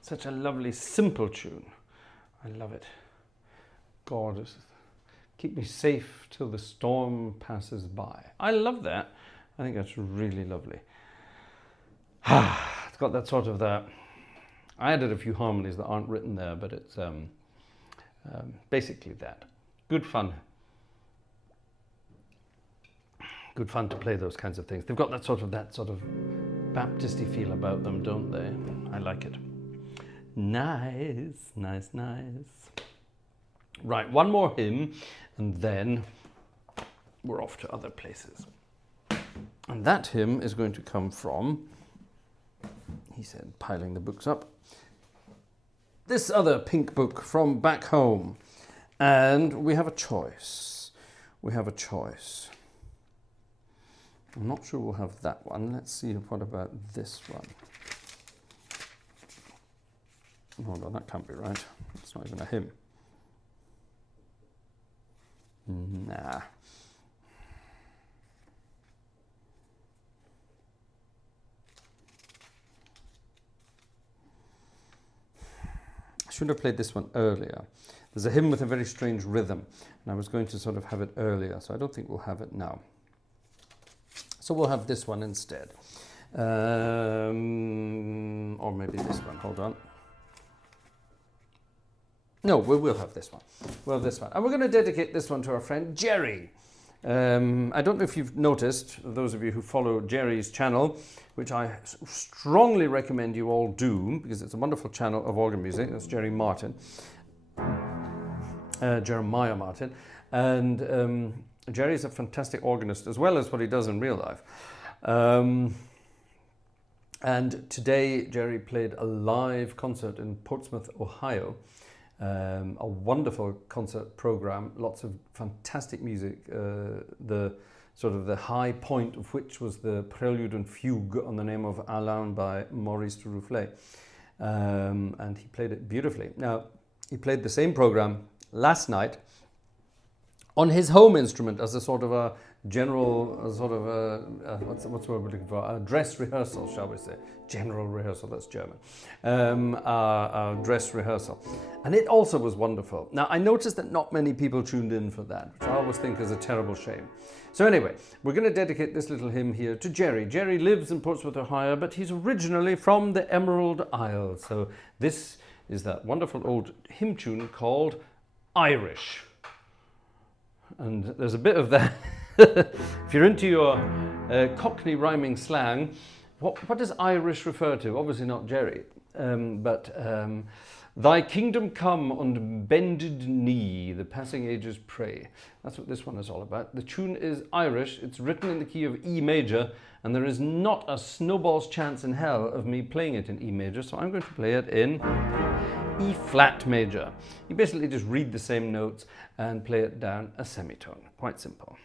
Such a lovely, simple tune. I love it. Gorgeous. Keep me safe till the storm passes by. I love that. I think that's really lovely. It's got that sort of that. I added a few harmonies that aren't written there, but it's basically that. Good fun. Good fun to play those kinds of things. They've got that sort of Baptisty feel about them, don't they? I like it. Nice, nice, nice. Right, one more hymn, and then we're off to other places. And that hymn is going to come from, he said, piling the books up, this other pink book from back home. And we have a choice. We have a choice. I'm not sure we'll have that one. Let's see, what about this one? Hold on, that can't be right. It's not even a hymn. Nah. I should have played this one earlier. There's a hymn with a very strange rhythm, and I was going to sort of have it earlier, so I don't think we'll have it now. So we'll have this one instead. Or maybe this one, hold on. No, we will have this one. We'll have this one. And we're going to dedicate this one to our friend Jerry. I don't know if you've noticed, those of you who follow Jerry's channel, which I strongly recommend you all do, because it's a wonderful channel of organ music. That's Jerry Martin. Jeremiah Martin. And Jerry's a fantastic organist, as well as what he does in real life. And today, Jerry played a live concert in Portsmouth, Ohio. A wonderful concert program, lots of fantastic music. The high point of which was the Prelude and Fugue on the name of Alain by Maurice de Roufflet. And he played it beautifully. Now, he played the same program last night on his home instrument as a sort of a general, what's the word we're looking for? A dress rehearsal, shall we say. General rehearsal, that's German. A dress rehearsal. And it also was wonderful. Now, I noticed that not many people tuned in for that, which I always think is a terrible shame. So anyway, we're going to dedicate this little hymn here to Jerry. Jerry lives in Portsmouth, Ohio, but he's originally from the Emerald Isle. So this is that wonderful old hymn tune called Irish. And there's a bit of that. If you're into your Cockney rhyming slang, what does Irish refer to? Obviously not Jerry, but thy kingdom come on bended knee, the passing ages pray. That's what this one is all about. The tune is Irish, it's written in the key of E major, and there is not a snowball's chance in hell of me playing it in E major, so I'm going to play it in E flat major. You basically just read the same notes and play it down a semitone. Quite simple.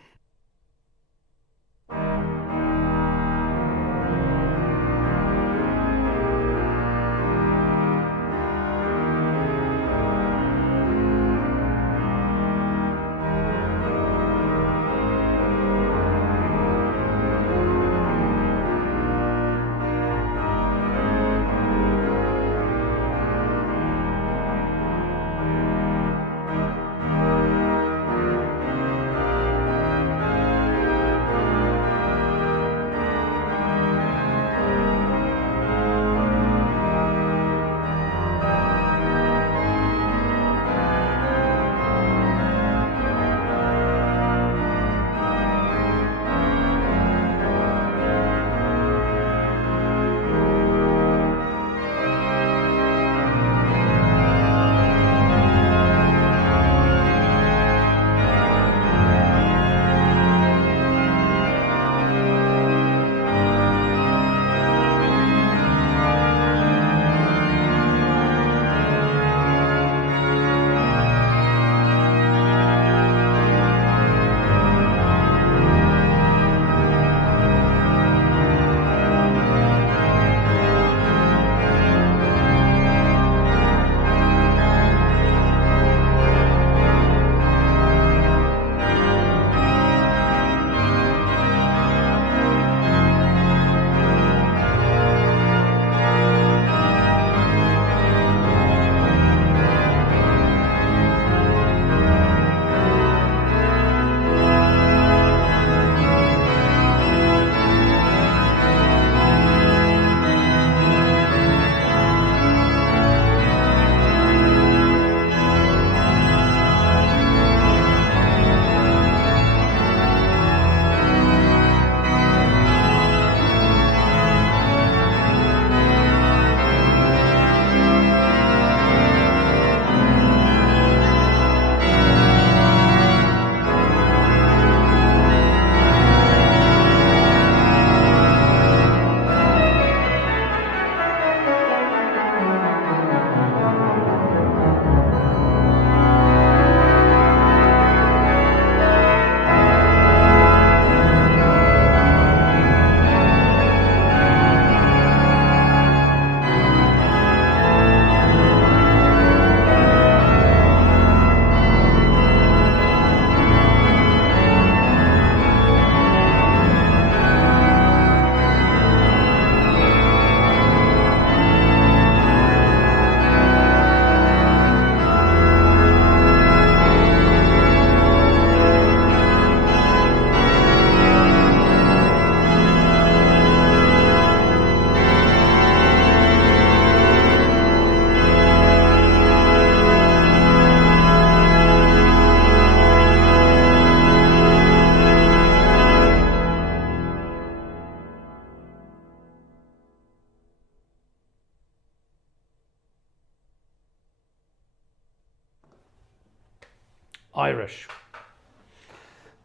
Irish.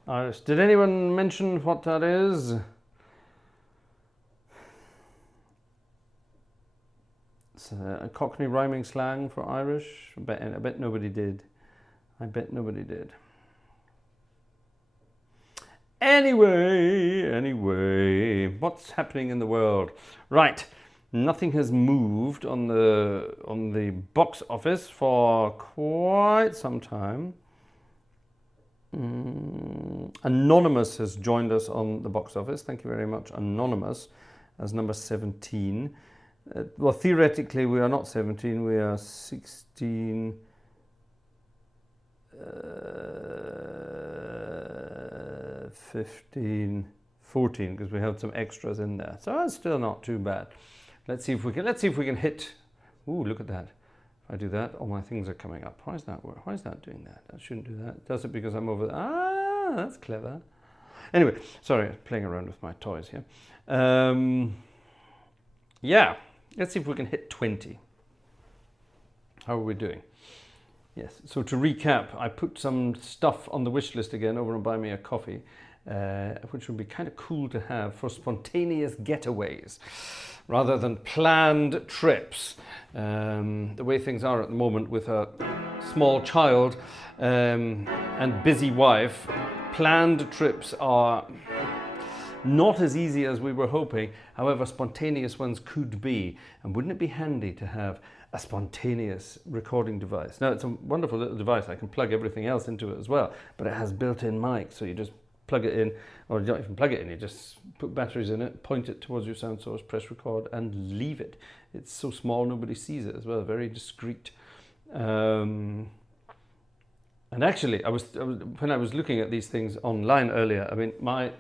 Irish. Did anyone mention what that is? It's a Cockney rhyming slang for Irish. I bet nobody did. I bet nobody did. Anyway, what's happening in the world? Right, nothing has moved on the box office for quite some time. Anonymous has joined us on the box office. Thank you very much, Anonymous, as number 17. Well, theoretically, we are not 17, we are 16. 15, 14, because we have some extras in there. So that's still not too bad. Let's see if we can hit. Ooh, look at that. If I do that, all my things are coming up. Why is that work? Why is that doing that? I shouldn't do that. Does it because I'm over there? Ah, that's clever. Anyway, sorry, playing around with my toys here. Yeah, let's see if we can hit 20. How are we doing? Yes, so to recap, I put some stuff on the wish list again over and buy me a coffee, which would be kind of cool to have for spontaneous getaways rather than planned trips. The way things are at the moment with a small child and busy wife, planned trips are not as easy as we were hoping. However, spontaneous ones could be. And wouldn't it be handy to have a spontaneous recording device? Now, it's a wonderful little device. I can plug everything else into it as well, but it has built-in mics, so you just plug it in, or you don't even plug it in, you just put batteries in it, point it towards your sound source, press record, and leave it. It's so small, nobody sees it as well, very discreet. And actually, when I was looking at these things online earlier, I mean, my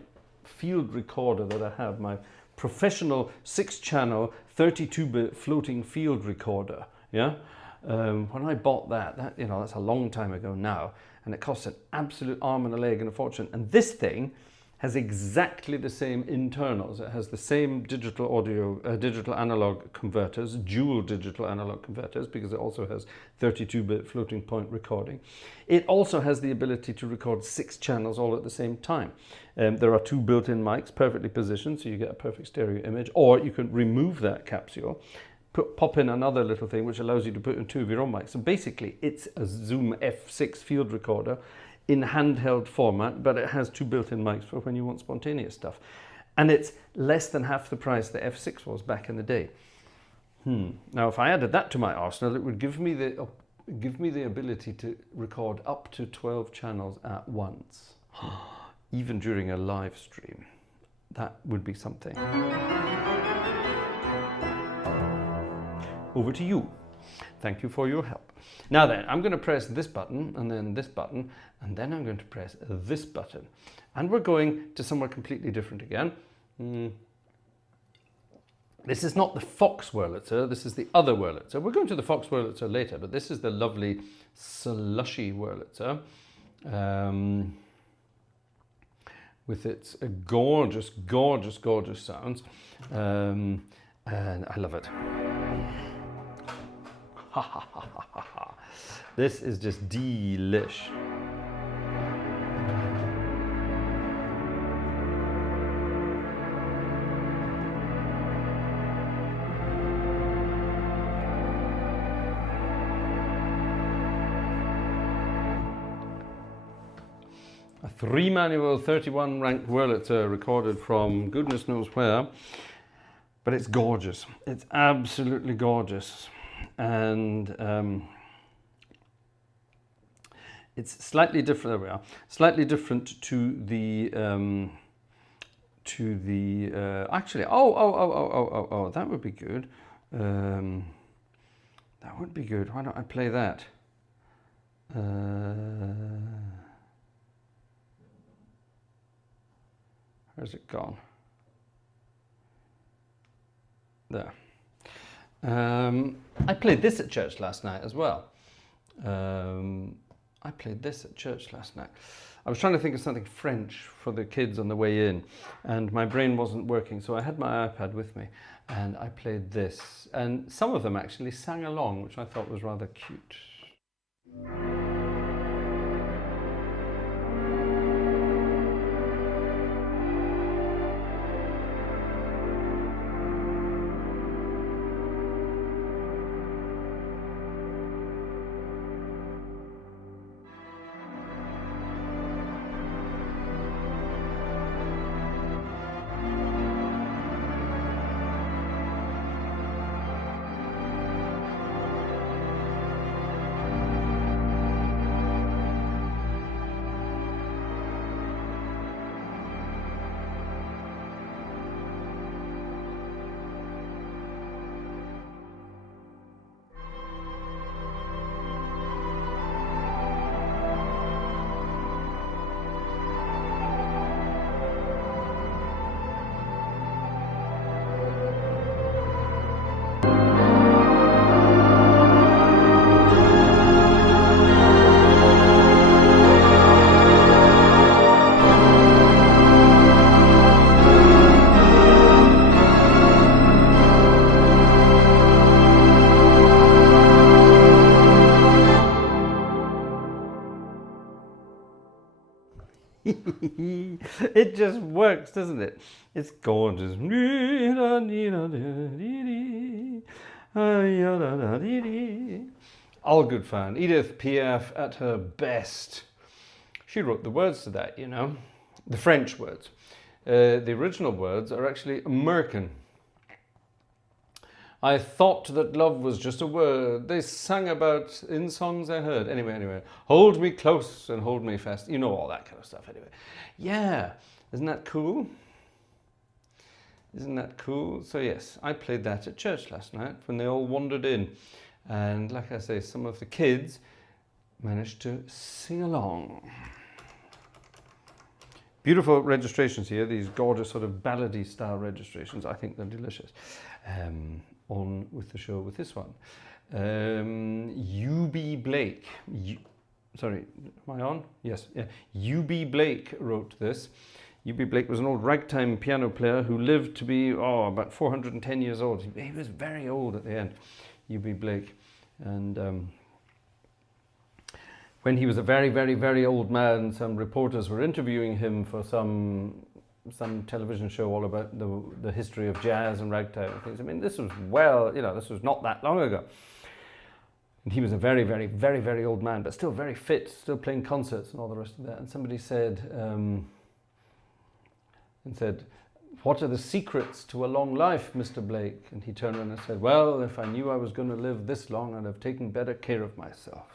field recorder that I have, my professional 6-channel 32-bit floating field recorder, yeah, when I bought that, you know, that's a long time ago now, and it costs an absolute arm and a leg and a fortune. And this thing has exactly the same internals. It has the same digital audio, digital analog converters, dual digital analog converters, because it also has 32-bit floating point recording. It also has the ability to record 6 channels all at the same time. There are 2 built-in mics, perfectly positioned, so you get a perfect stereo image, or you can remove that capsule, pop in another little thing which allows you to put in 2 of your own mics. So basically, it's a Zoom F6 field recorder in handheld format, but it has 2 built-in mics for when you want spontaneous stuff. And it's less than half the price the F6 was back in the day. Now, if I added that to my arsenal, it would give me the ability to record up to 12 channels at once, even during a live stream. That would be something. Over to you. Thank you for your help. Now then, I'm going to press this button, and then this button, and then I'm going to press this button. And we're going to somewhere completely different again. This is not the Fox Wurlitzer, this is the other Wurlitzer. We're going to the Fox Wurlitzer later, but this is the lovely slushy Wurlitzer. With its gorgeous, gorgeous, gorgeous sounds. And I love it. This is just delish. A 3-manual 31 ranked Wurlitzer recorded from goodness knows where, but it's gorgeous. It's absolutely gorgeous. And it's slightly different. There we are. Slightly different to the actually. Oh! That would be good. That would be good. Why don't I play that? Where's it gone? There. I played this at church last night as well. I played this at church last night. I was trying to think of something French for the kids on the way in, and my brain wasn't working, so I had my iPad with me, and I played this. And some of them actually sang along, which I thought was rather cute. It just works, doesn't it? It's gorgeous. All good fun. Edith Piaf at her best. She wrote the words to that, you know, the French words. The original words are actually American. I thought that love was just a word they sang about in songs I heard. Anyway, hold me close and hold me fast. You know all that kind of stuff anyway. Yeah, isn't that cool? Isn't that cool? So yes, I played that at church last night when they all wandered in. And like I say, some of the kids managed to sing along. Beautiful registrations here, these gorgeous sort of ballady style registrations. I think they're delicious. On with the show with this one. U.B. Blake. Sorry, am I on? Yes. Yeah. U.B. Blake wrote this. U.B. Blake was an old ragtime piano player who lived to be, about 410 years old. He was very old at the end, U.B. Blake. And when he was a very, very, very old man, some reporters were interviewing him for some television show all about the history of jazz and ragtime and things. I mean, this was this was not that long ago. And he was a very, very, very, very old man, but still very fit, still playing concerts and all the rest of that. And somebody said, what are the secrets to a long life, Mr. Blake? And he turned around and said, well, if I knew I was going to live this long, I'd have taken better care of myself.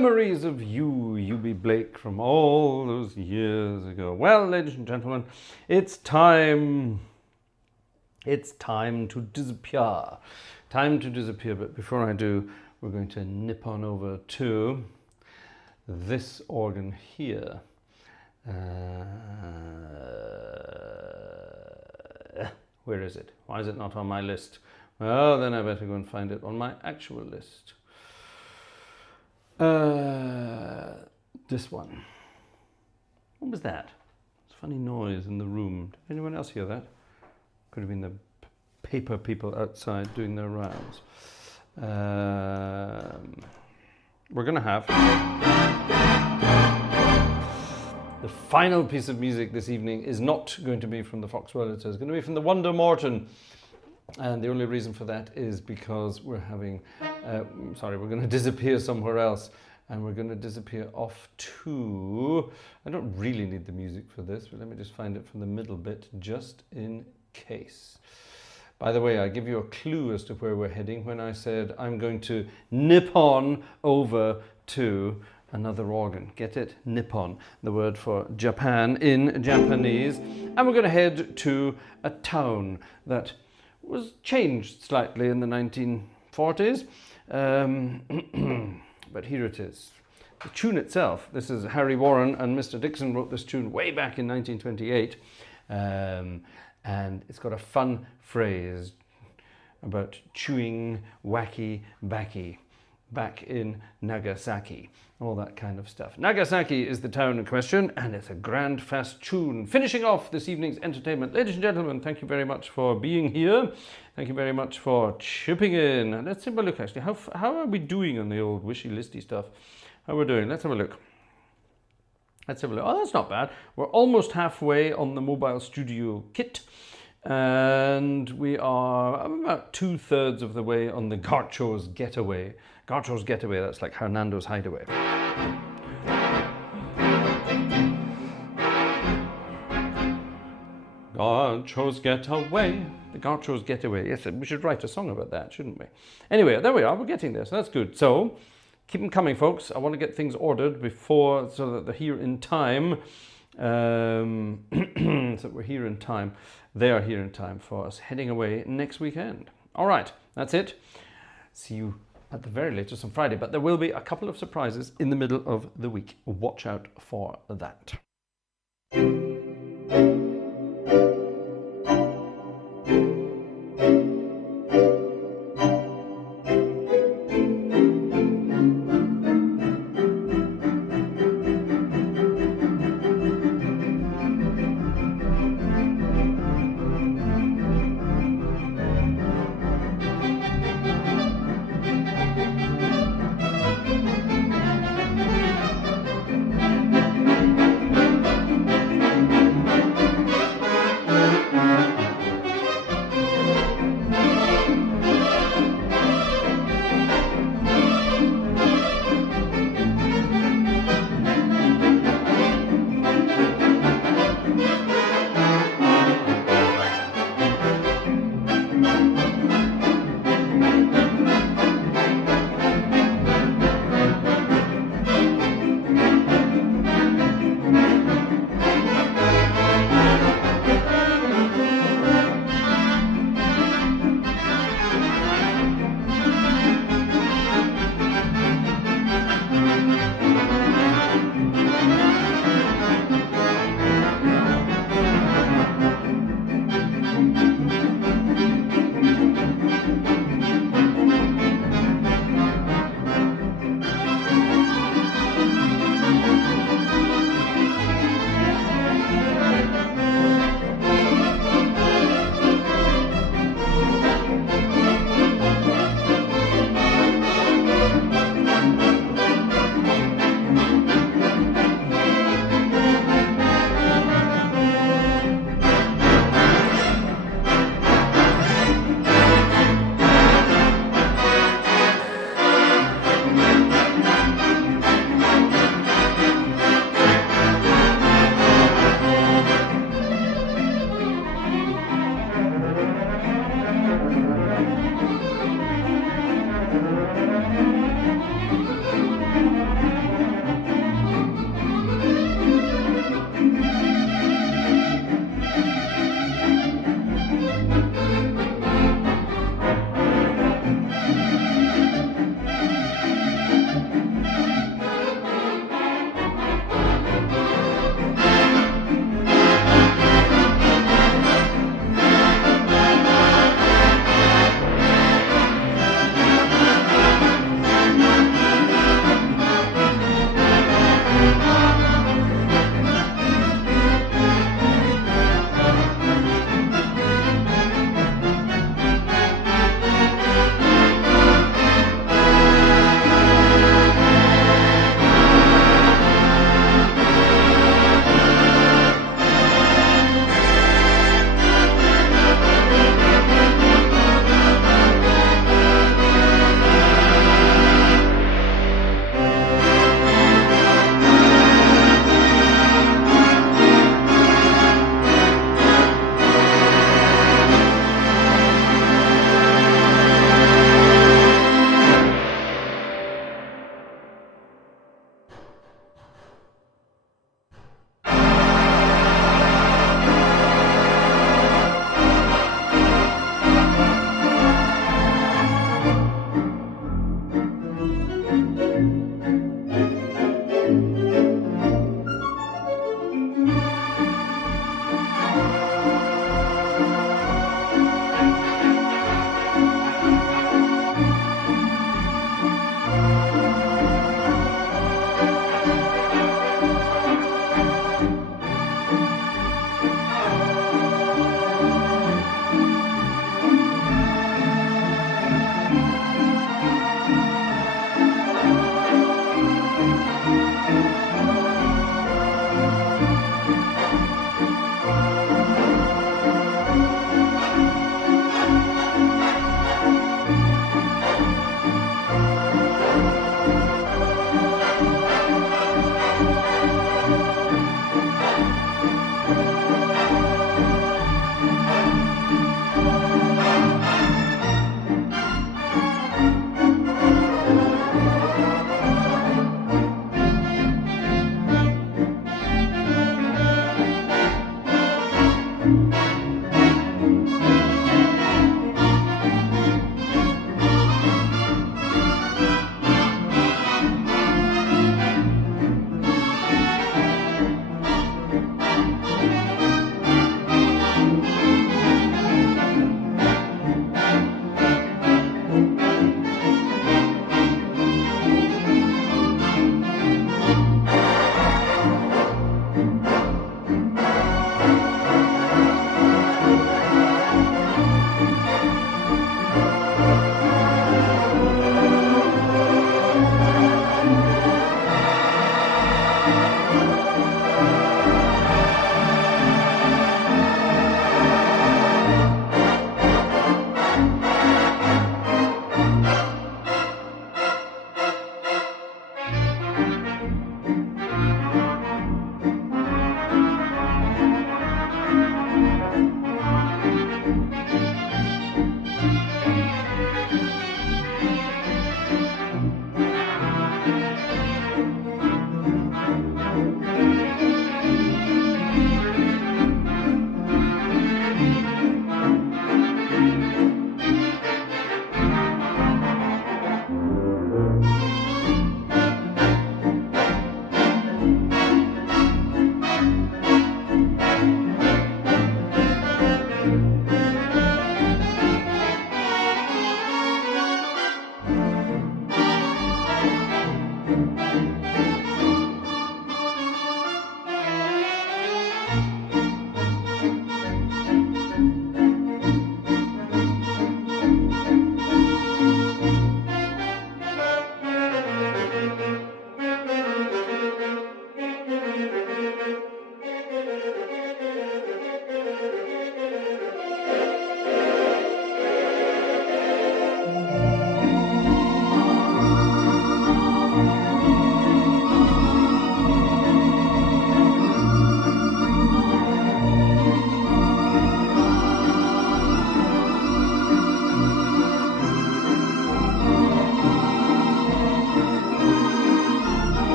memories of you, be Blake, from all those years ago. Well, ladies and gentlemen, it's time to disappear. Time to disappear, but before I do, we're going to nip on over to this organ here. Where is it? Why is it not on my list? Well, then I better go and find it on my actual list. This one. What was that? It's a funny noise in the room. Did anyone else hear that? Could have been the paper people outside doing their rounds. We're going to have the final piece of music this evening is not going to be from the Fox Wurlitzer. It's going to be from the Wonder Morton. And the only reason for that is because we're having, we're going to disappear somewhere else. And we're going to disappear off to, I don't really need the music for this, but let me just find it from the middle bit, just in case. By the way, I give you a clue as to where we're heading when I said I'm going to nip on over to another organ. Get it? Nippon, the word for Japan in Japanese. And we're going to head to a town that was changed slightly in the 1940s. But here it is. The tune itself, this is Harry Warren and Mr. Dixon wrote this tune way back in 1928. And it's got a fun phrase about chewing wacky backy back in Nagasaki, all that kind of stuff. Nagasaki is the town in question, and it's a grand fast tune. Finishing off this evening's entertainment. Ladies and gentlemen, thank you very much for being here. Thank you very much for chipping in. And let's have a look, actually. How are we doing on the old wishy-listy stuff? How we're doing? Let's have a look. Let's have a look. Oh, that's not bad. We're almost halfway on the mobile studio kit. And we are about 2/3 of the way on the Gartshore's Getaway. Gartshore's Getaway, that's like Hernando's Hideaway. Gartshore's Getaway. The Gartshore's Getaway. Yes, we should write a song about that, shouldn't we? Anyway, there we are. We're getting there, so that's good. So, keep them coming, folks. I want to get things ordered before, so that they're here in time. So we're here in time. They are here in time for us heading away next weekend. All right, that's it. See you at the very latest on Friday, but there will be a couple of surprises in the middle of the week. Watch out for that.